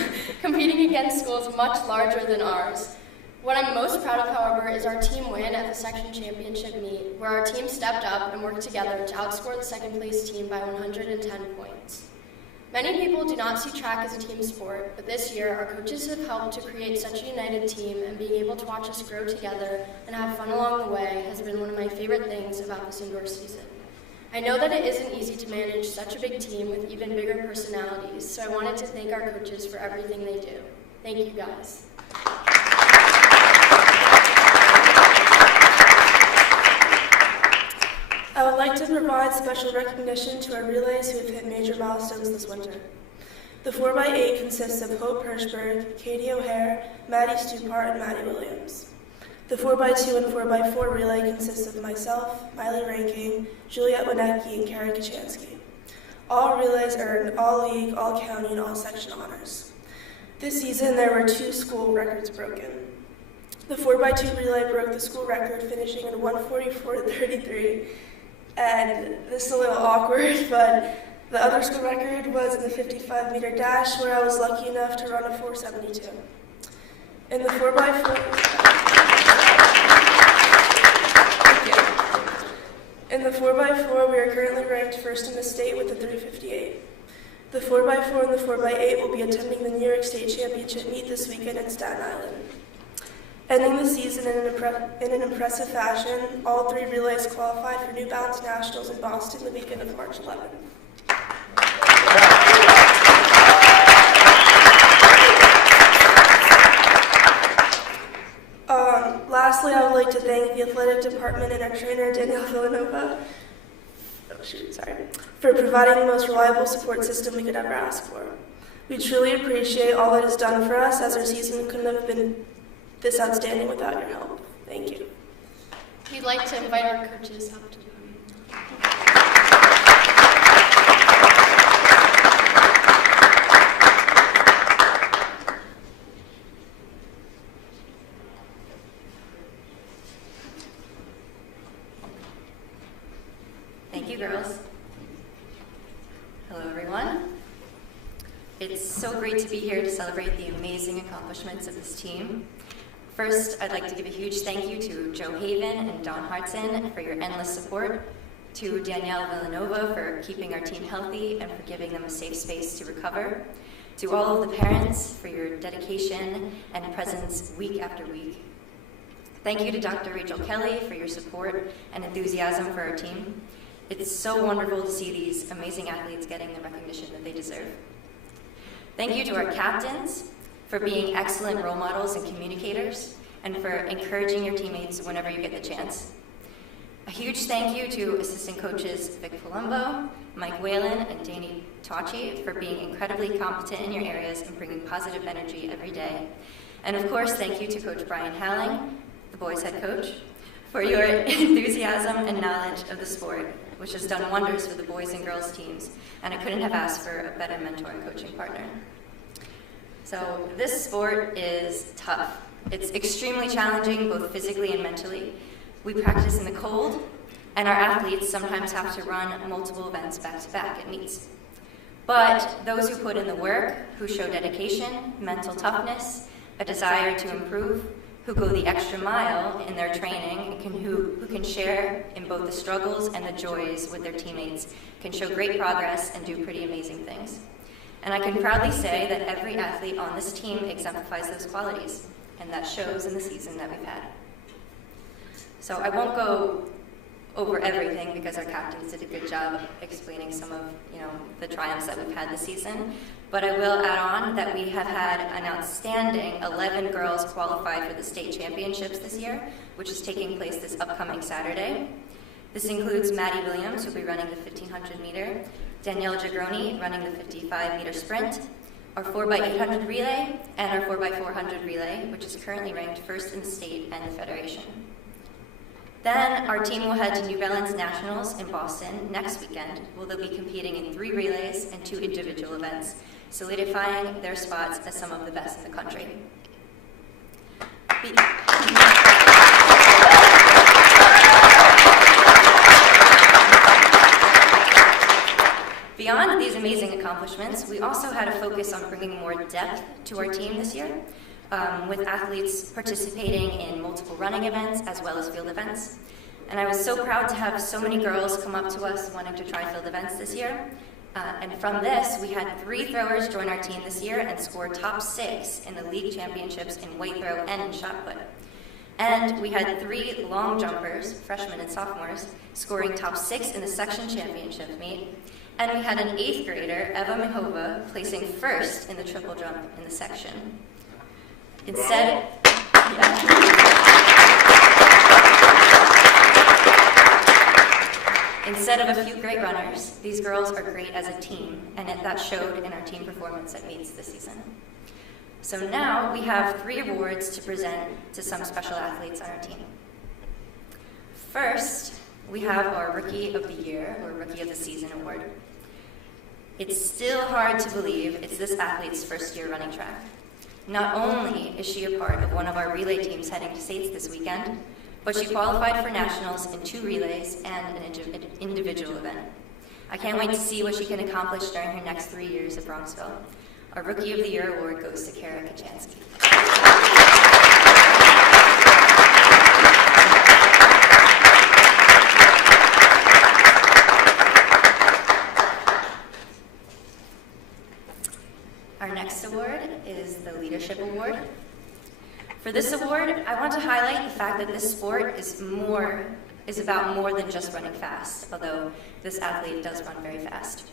Competing against schools much larger than ours. What I'm most proud of, however, is our team win at the section championship meet, where our team stepped up and worked together to outscore the second-place team by 110 points. Many people do not see track as a team sport, but this year our coaches have helped to create such a united team, and being able to watch us grow together and have fun along the way has been one of my favorite things about this indoor season. I know that it isn't easy to manage such a big team with even bigger personalities, so I wanted to thank our coaches for everything they do. Thank you guys. I would like to provide special recognition to our relays who have hit major milestones this winter. The 4x8 consists of Hope Hirschberg, Katie O'Hare, Maddie Stupart, and Maddie Williams. The 4x2 and 4x4 relay consists of myself, Miley Ranking, Juliette Winecki, and Carrie Kachansky. All relays earned all-league, all-county, and all-section honors. This season, there were 2 school records broken. The 4x2 relay broke the school record, finishing at 1:44:33, and this is a little awkward, but the other school record was in the 55-meter dash, where I was lucky enough to run a 4:72. In the 4x4, we are currently ranked first in the state with a 3:58. The 4x4 and the 4x8 will be attending the New York State Championship meet this weekend in Staten Island. Ending the season in an impressive fashion, all 3 relays qualified for New Balance Nationals in Boston the weekend of March 11th. Lastly, I would like to thank the athletic department and our trainer, Danielle Villanova, for providing the most reliable support system we could ever ask for. We truly appreciate all that is done for us, as our season couldn't have been this outstanding without your help. Thank you. We'd like to invite our coaches up to the podium. Thank you, girls. Hello, everyone. It's so great to be here to celebrate the amazing accomplishments of this team. First, I'd like to give a huge thank you to Joe Haven and Don Hartson for your endless support, to Danielle Villanova for keeping our team healthy and for giving them a safe space to recover, to all of the parents for your dedication and presence week after week. Thank you to Dr. Rachel Kelly for your support and enthusiasm for our team. It's so wonderful to see these amazing athletes getting the recognition that they deserve. Thank you to our captains for being excellent role models and communicators, and for encouraging your teammates whenever you get the chance. A huge thank you to assistant coaches Vic Palumbo, Mike Whalen, and Danny Tachi for being incredibly competent in your areas and bringing positive energy every day. And of course, thank you to Coach Brian Halling, the boys' head coach, for your enthusiasm and knowledge of the sport, which has done wonders for the boys and girls teams, and I couldn't have asked for a better mentor and coaching partner. So this sport is tough. It's extremely challenging, both physically and mentally. We practice in the cold, and our athletes sometimes have to run multiple events back-to-back at meets. But those who put in the work, who show dedication, mental toughness, a desire to improve, who go the extra mile in their training, who can share in both the struggles and the joys with their teammates, can show great progress and do pretty amazing things. And I can proudly say that every athlete on this team exemplifies those qualities, and that shows in the season that we've had. So I won't go over everything because our captains did a good job explaining some of the triumphs that we've had this season, but I will add on that we have had an outstanding 11 girls qualify for the state championships this year, which is taking place this upcoming Saturday. This includes Maddie Williams, who will be running the 1500 meter, Danielle Jagroni running the 55-meter sprint, our 4x800 relay, and our 4x400 relay, which is currently ranked first in the state and the federation. Then our team will head to New Balance Nationals in Boston next weekend, where they'll be competing in 3 relays and 2 individual events, solidifying their spots as some of the best in the country. Beyond these amazing accomplishments, we also had a focus on bringing more depth to our team this year, with athletes participating in multiple running events as well as field events. And I was so proud to have so many girls come up to us wanting to try field events this year. And from this, we had 3 throwers join our team this year and score top 6 in the league championships in weight throw and in shot put. And we had 3 long jumpers, freshmen and sophomores, scoring top 6 in the section championship meet. And we had an 8th grader, Eva Mihova, placing first in the triple jump in the section. Instead, Instead of a few great runners, these girls are great as a team, and that showed in our team performance at meets this season. So now we have 3 awards to present to some special athletes on our team. First, we have our Rookie of the Year, or Rookie of the Season award. It's still hard to believe it's this athlete's first year running track. Not only is she a part of one of our relay teams heading to states this weekend, but she qualified for nationals in 2 relays and an individual event. I can't wait to see what she can accomplish during her next 3 years at Bronxville. Our Rookie of the Year award goes to Kara Kachansky. Our next award is the Leadership Award. For this award, I want to highlight the fact that this sport is about more than just running fast, although this athlete does run very fast.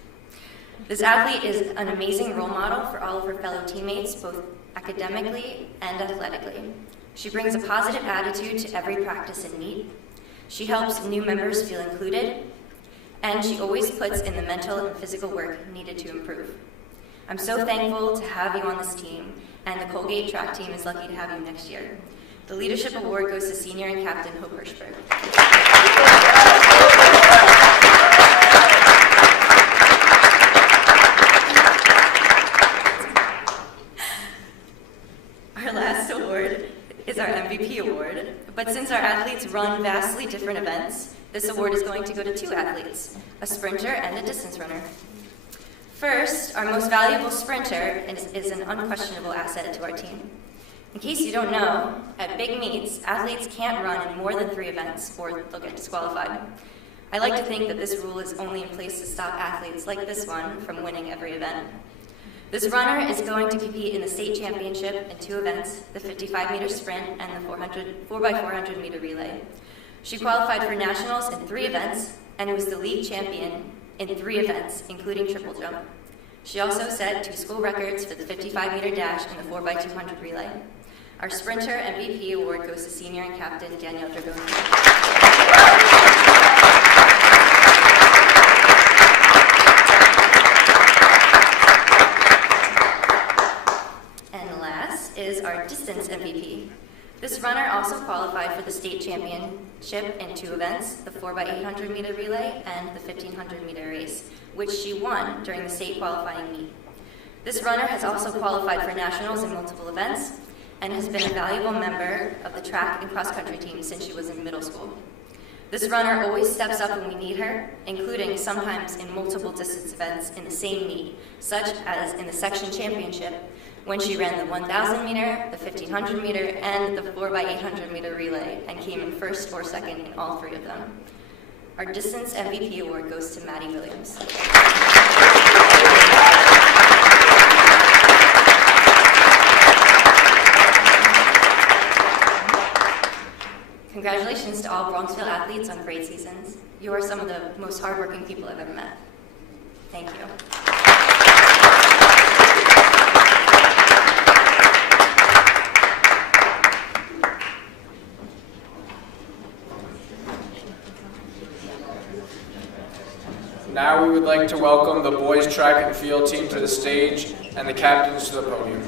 This athlete is an amazing role model for all of her fellow teammates, both academically and athletically. She brings a positive attitude to every practice and meet. She helps new members feel included, and she always puts in the mental and physical work needed to improve. I'm so thankful to have you on this team, and the Colgate track team is lucky to have you next year. The Leadership Award goes to Senior and Captain Hope Hirschberg. Our last award is our MVP award, but since our athletes run vastly different events, this award is going to go to 2 athletes, a sprinter and a distance runner. First, our most valuable sprinter is an unquestionable asset to our team. In case you don't know, at big meets, athletes can't run in more than 3 events or they'll get disqualified. I like to think that this rule is only in place to stop athletes like this one from winning every event. This runner is going to compete in the state championship in 2 events, the 55-meter sprint and the 4x400-meter relay. She qualified for nationals in 3 events and was the league champion in 3 events, including triple jump. She also set 2 school records for the 55-meter dash and the 4x200 relay. Our Sprinter MVP award goes to Senior and Captain Danielle Dragoni. And last is our Distance MVP. This runner also qualified for the state championship in 2 events, the 4x800 meter relay and the 1500 meter race, which she won during the state qualifying meet. This runner has also qualified for nationals in multiple events and has been a valuable member of the track and cross-country team since she was in middle school. This runner always steps up when we need her, including sometimes in multiple distance events in the same meet, such as in the section championship, when she ran the 1,000 meter, the 1,500 meter, and the 4x800 meter relay, and came in first or second in all 3 of them. Our Distance MVP award goes to Maddie Williams. Congratulations to all Bronxville athletes on great seasons. You are some of the most hardworking people I've ever met. Thank you. Now we would like to welcome the boys track and field team to the stage and the captains to the podium.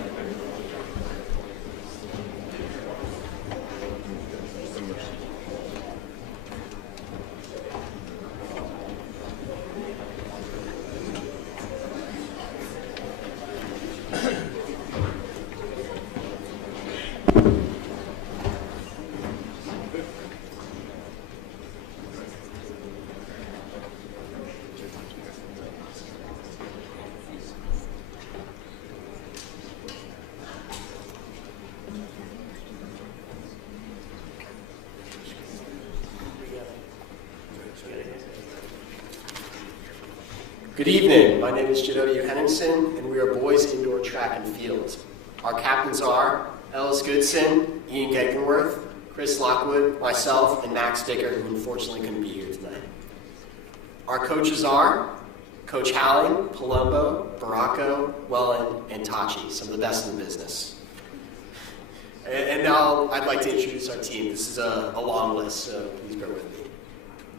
Good evening, my name is Janodia Henningsen, and we are boys indoor track and field. Our captains are Ellis Goodson, Ian Gegenworth, Chris Lockwood, myself, and Max Dicker, who unfortunately couldn't be here tonight. Our coaches are Coach Howling, Palumbo, Baracco, Wellen, and Tachi, some of the best in the business. And now I'd like to introduce our team. This is a long list, so please bear with me.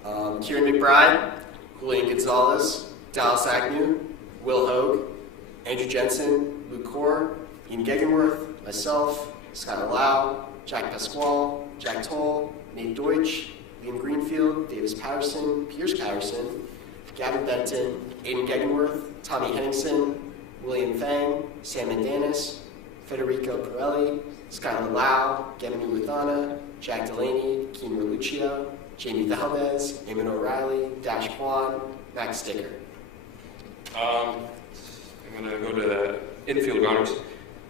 Kieran McBride, Julian Gonzalez, Dallas Agnew, Will Hogue, Andrew Jensen, Luke Core, Ian Gegenworth, myself, Skylar Lau, Jack Pasquale, Jack Toll, Nate Deutsch, Liam Greenfield, Davis Patterson, Pierce Patterson, Gavin Benton, Aiden Gegenworth, Tommy Henningsen, William Fang, Sam Mandanis, Federico Pirelli, Skylar Lau, Gemini Uthana, Jack Delaney, Keen Merluccio, Jamie Valdez, Eamon O'Reilly, Dash Kwan, Max Sticker. I'm going to go to the infield runners.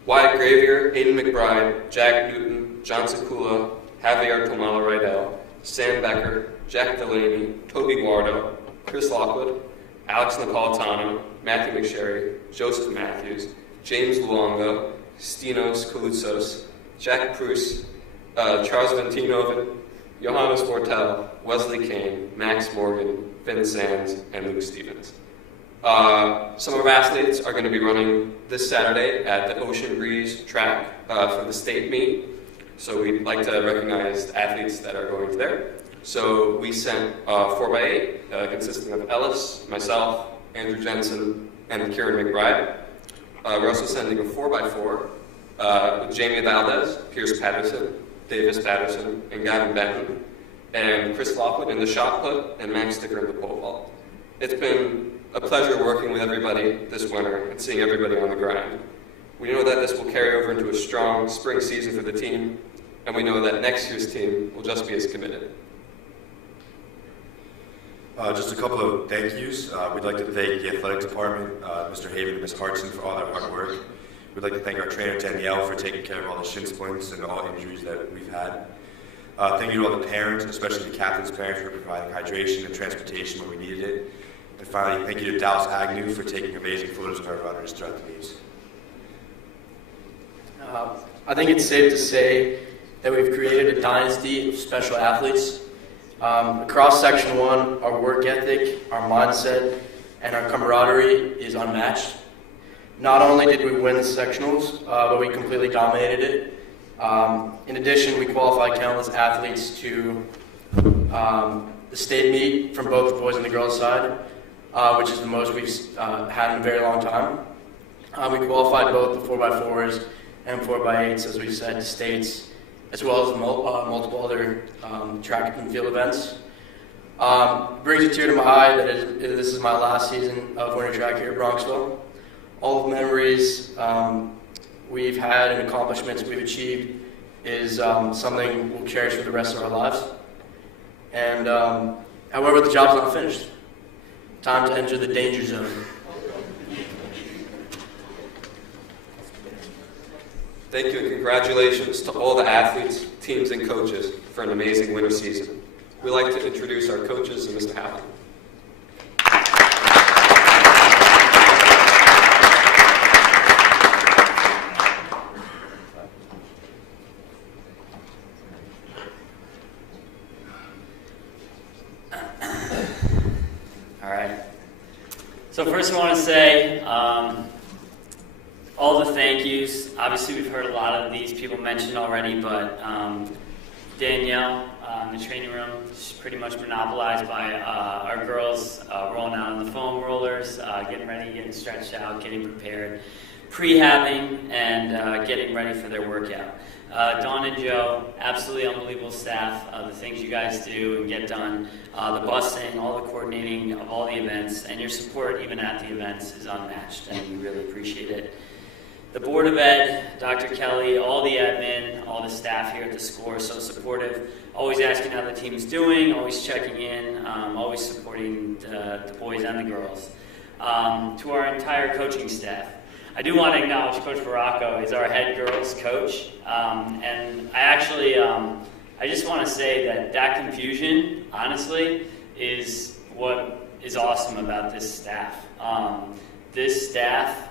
Wyatt Gravier, Aiden McBride, Jack Newton, John Sakula, Javier Tomala Rydell, Sam Becker, Jack Delaney, Toby Wardo, Chris Lockwood, Alex Napolitano, Matthew McSherry, Joseph Matthews, James Luongo, Stinos Kalutsos, Jack Pruce, Charles Ventinoven, Johannes Fortel, Wesley Kane, Max Morgan, Finn Sands, and Luke Stevens. Some of our athletes are going to be running this Saturday at the Ocean Breeze track for the state meet. So we'd like to recognize athletes that are going there. So we sent a 4x8 consisting of Ellis, myself, Andrew Jensen, and Kieran McBride. We're also sending a 4x4 with Jamie Valdez, Pierce Patterson, Davis Patterson, and Gavin Benton, and Chris Lockwood in the shot put, and Max Sticker in the pole vault. It's been a pleasure working with everybody this winter and seeing everybody on the grind. We know that this will carry over into a strong spring season for the team, and we know that next year's team will just be as committed. Just a couple of thank yous. We'd like to thank the athletic department, Mr. Haven and Ms. Hartson for all their hard work. We'd like to thank our trainer, Danielle, for taking care of all the shin splints and all injuries that we've had. Thank you to all the parents, especially the captain's parents, for providing hydration and transportation when we needed it. And finally, thank you to Dallas Agnew for taking amazing photos of our runners throughout the meets. I think it's safe to say that we've created a dynasty of special athletes. Across Section 1, our work ethic, our mindset, and our camaraderie is unmatched. Not only did we win the sectionals, but we completely dominated it. In addition, we qualified countless athletes to the state meet from both the boys and the girls side, which is the most we've had in a very long time. We qualified both the 4x4s and 4x8s, as we said, to states, as well as multiple other track and field events. It brings a tear to my eye that this is my last season of winter track here at Bronxville. All the memories we've had and accomplishments we've achieved is something we'll cherish for the rest of our lives. And however, the job's not finished. Time to enter the danger zone. Thank you and congratulations to all the athletes, teams, and coaches for an amazing winter season. We'd like to introduce our coaches and Mr. Howland. All right. So first I want to say all the thank yous. Obviously we've heard a lot of these people mentioned already, but Danielle in the training room, she's pretty much monopolized by our girls rolling out on the foam rollers, getting ready, getting stretched out, getting prepared, prehabbing, and getting ready for their workout. Dawn and Joe, absolutely unbelievable staff. The things you guys do and get done, the busing, all the coordinating of all the events, and your support even at the events is unmatched, and we really appreciate it. The Board of Ed, Dr. Kelly, all the admin, all the staff here at the school are so supportive, always asking how the team's doing, always checking in, always supporting the boys and the girls. To our entire coaching staff, I do want to acknowledge Coach Baracco is our head girls coach, and I actually, I just want to say that confusion, honestly, is what is awesome about this staff. This staff,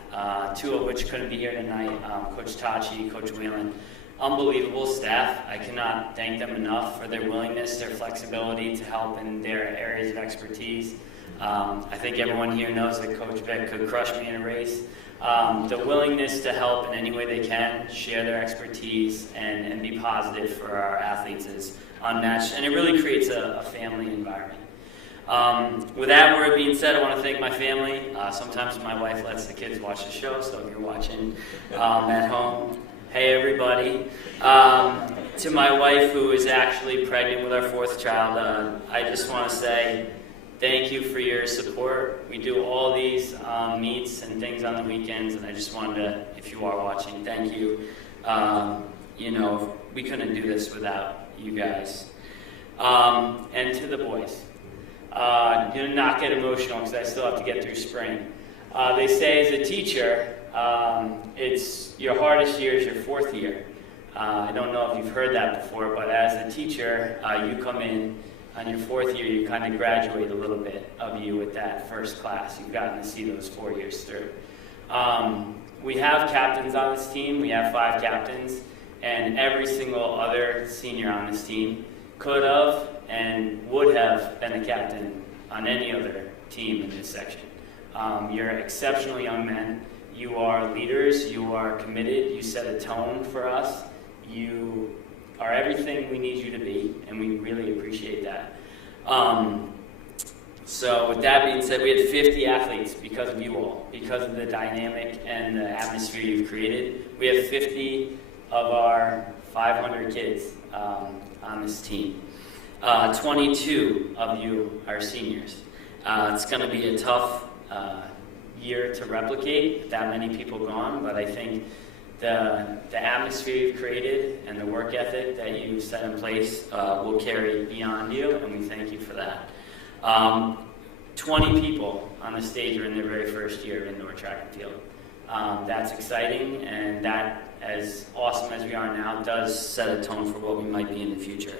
two of which couldn't be here tonight, Coach Tachi, Coach Whalen, unbelievable staff. I cannot thank them enough for their willingness, their flexibility to help in their areas of expertise. I think everyone here knows that Coach Vic could crush me in a race. The willingness to help in any way they can, share their expertise, and be positive for our athletes is unmatched, and it really creates a family environment. With that word being said, I want to thank my family. Sometimes my wife lets the kids watch the show, so if you're watching at home, hey everybody. To my wife, who is actually pregnant with our 4th child, I just want to say thank you for your support. We do all these meets and things on the weekends, and I just wanted to, if you are watching, thank you. You know, we couldn't do this without you guys. And to the boys. Do not get emotional because I still have to get through spring. They say as a teacher, it's your hardest year is your 4th year. I don't know if you've heard that before, but as a teacher, you come in on your 4th year, you kind of graduate a little bit of you with that first class. You've gotten to see those 4 years through. We have captains on this team. We have 5 captains, and every single other senior on this team could have and would have been a captain on any other team in this section. You're exceptional young men. You are leaders. You are committed. You set a tone for us. You are everything we need you to be, and we really appreciate that. So with that being said, we had 50 athletes because of you all, because of the dynamic and the atmosphere you've created. We have 50 of our 500 kids on this team. 22 of you are seniors. It's going to be a tough year to replicate with that many people gone, but I think the atmosphere you've created and the work ethic that you set in place will carry beyond you, and we thank you for that. 20 people on the stage are in their very first year of indoor track and field. That's exciting, and that, as awesome as we are now, does set a tone for what we might be in the future.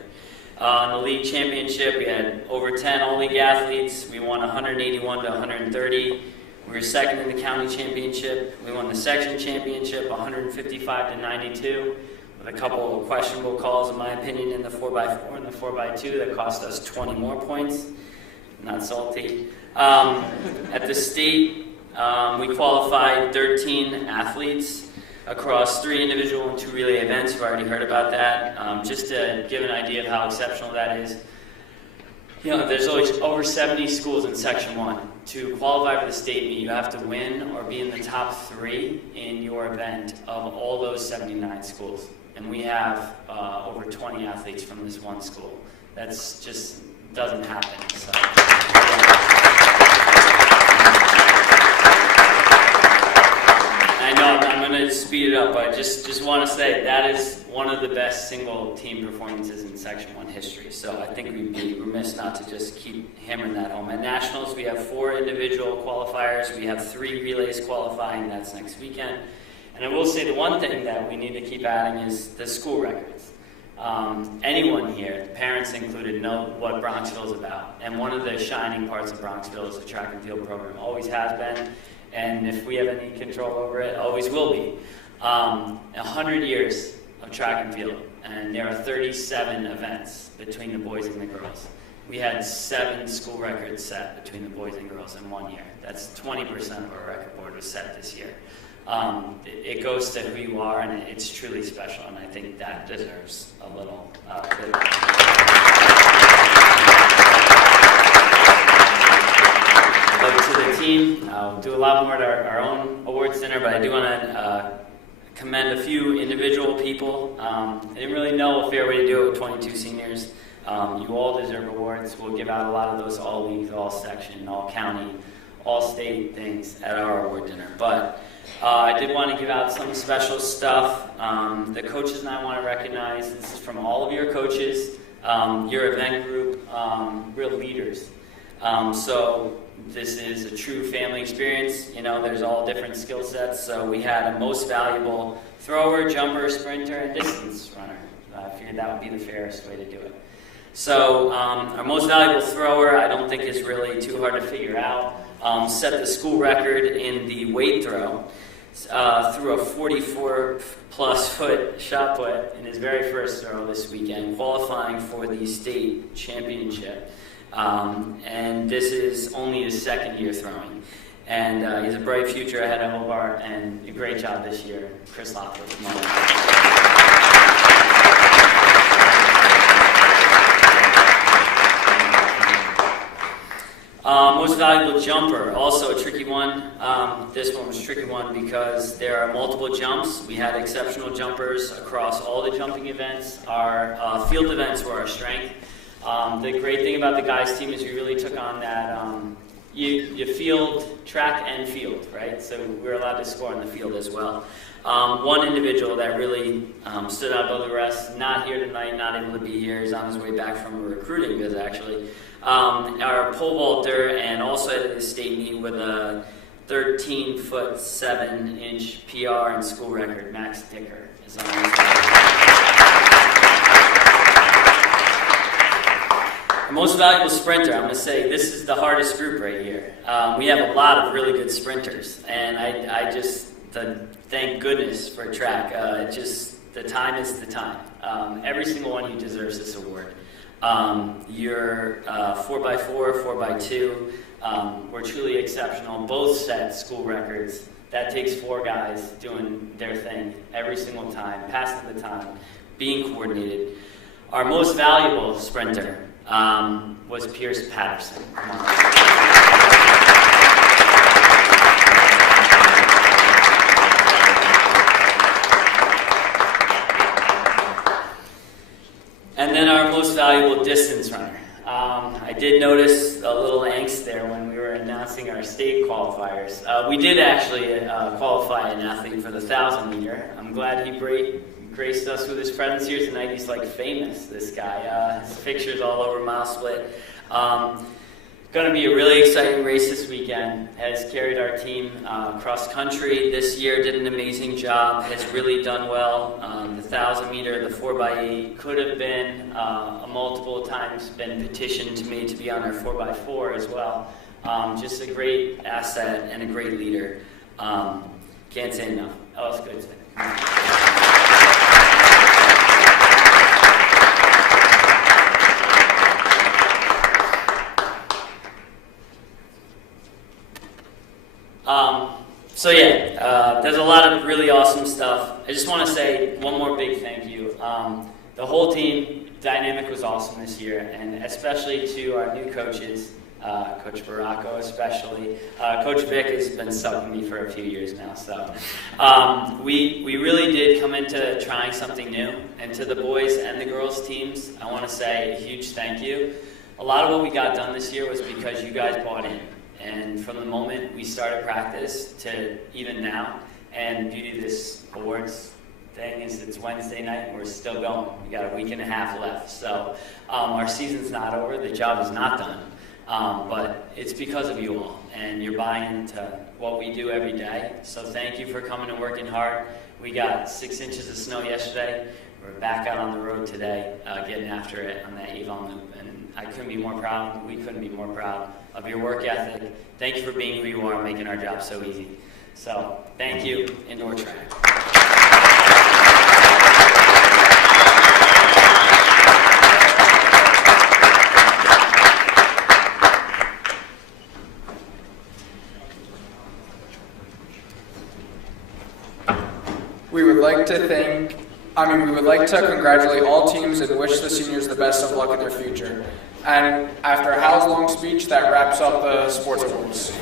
In the league championship, we had over 10 all-league athletes. We won 181 to 130. We were second in the county championship. We won the section championship 155 to 92, with a couple of questionable calls, in my opinion, in the 4x4 and the 4x2 that cost us 20 more points. Not salty. At the state, we qualified 13 athletes across 3 individual and 2 relay events. You've already heard about that. Just to give an idea of how exceptional that is, you know, there's always over 70 schools in Section 1. To qualify for the state meet, you have to win or be in the top 3 in your event of all those 79 schools. And we have over 20 athletes from this one school. That's just doesn't happen. So. I know I'm going to speed it up, but I just want to say that is one of the best single team performances in Section 1 history. So I think we'd be remiss not to just keep hammering that home. At Nationals, we have 4 individual qualifiers. We have 3 relays qualifying. That's next weekend. And I will say the one thing that we need to keep adding is the school records. Anyone here, parents included, know what Bronxville is about. And one of the shining parts of Bronxville is the track and field program. Always has been. And if we have any control over it, always will be. 100 years of track and field, and there are 37 events between the boys and the girls. We had 7 school records set between the boys and girls in 1 year. That's 20% of our record board was set this year. It goes to who you are, and it's truly special, and I think that deserves a little bit. To the team, we'll do a lot more at our own awards dinner, but I do want to commend a few individual people. I didn't really know a fair way to do it with 22 seniors. You all deserve awards. We'll give out a lot of those all leagues, all section, all county, all state things at our award dinner. But I did want to give out some special stuff. The coaches and I want to recognize, this is from all of your coaches, your event group, real leaders. So this is a true family experience. You know, there's all different skill sets. So we had a most valuable thrower, jumper, sprinter, and distance runner. I figured that would be the fairest way to do it. So our most valuable thrower, I don't think is really too hard to figure out. Set the school record in the weight throw through a 44-plus foot shot put in his very first throw this weekend, qualifying for the state championship. And this is only his 2nd year throwing. And he has a bright future ahead of Hobart, and a great job this year. Chris Lockwood, come on. Most valuable jumper, also a tricky one. This one was a tricky one because there are multiple jumps. We had exceptional jumpers across all the jumping events. Our field events were our strength. The great thing about the guys team is we really took on that, you field, track and field, right? So we're allowed to score in the field as well. One individual that really stood out above the rest, not here tonight, not able to be here, is on his way back from a recruiting visit actually. Our pole vaulter and also at the state meet with a 13'7" PR and school record, Max Dicker, is on his way. The most valuable sprinter, I'm going to say this is the hardest group right here. We have a lot of really good sprinters, and I just thank goodness for track. The time is the time. Every single one of you deserves this award. Your 4x4, 4x2 were truly exceptional. Both set school records. That takes 4 guys doing their thing every single time, passing the time, being coordinated. Our most valuable sprinter was Pierce Patterson. And then our most valuable distance runner. I did notice a little angst there when we were announcing our state qualifiers. We did actually qualify an athlete for the 1,000 meter. I'm glad he graced us with his presence here tonight. He's like famous, this guy. His picture's all over Mile Split. Going to be a really exciting race this weekend. Has carried our team cross country this year, did an amazing job, has really done well. The 1,000 meter, the 4x8 could have been multiple times been petitioned to me to be on our 4x4 as well. Just a great asset and a great leader. Can't say enough. Ellis Goodson. There's a lot of really awesome stuff. I just want to say one more big thank you. The whole team dynamic was awesome this year, and especially to our new coaches, Coach Baracco especially. Coach Vic has been subbing me for a few years now, so we really did come into trying something new. And to the boys and the girls teams, I want to say a huge thank you. A lot of what we got done this year was because you guys bought in. And from the moment we started practice to even now, and beauty of this awards thing is it's Wednesday night and we're still going. We got a week and a half left. So our season's not over, the job is not done. But it's because of you all and your buy-in to what we do every day. So thank you for coming and working hard. We got 6 inches of snow yesterday. We're back out on the road today, getting after it on that Avon Loop. And I couldn't be more proud, we couldn't be more proud of your work ethic. Thank you for being who you are and making our job so easy. So, thank you, indoor track. We would like to congratulate all teams and wish the seniors the best of luck in their future. And after Hal's long speech, that wraps up the sports awards.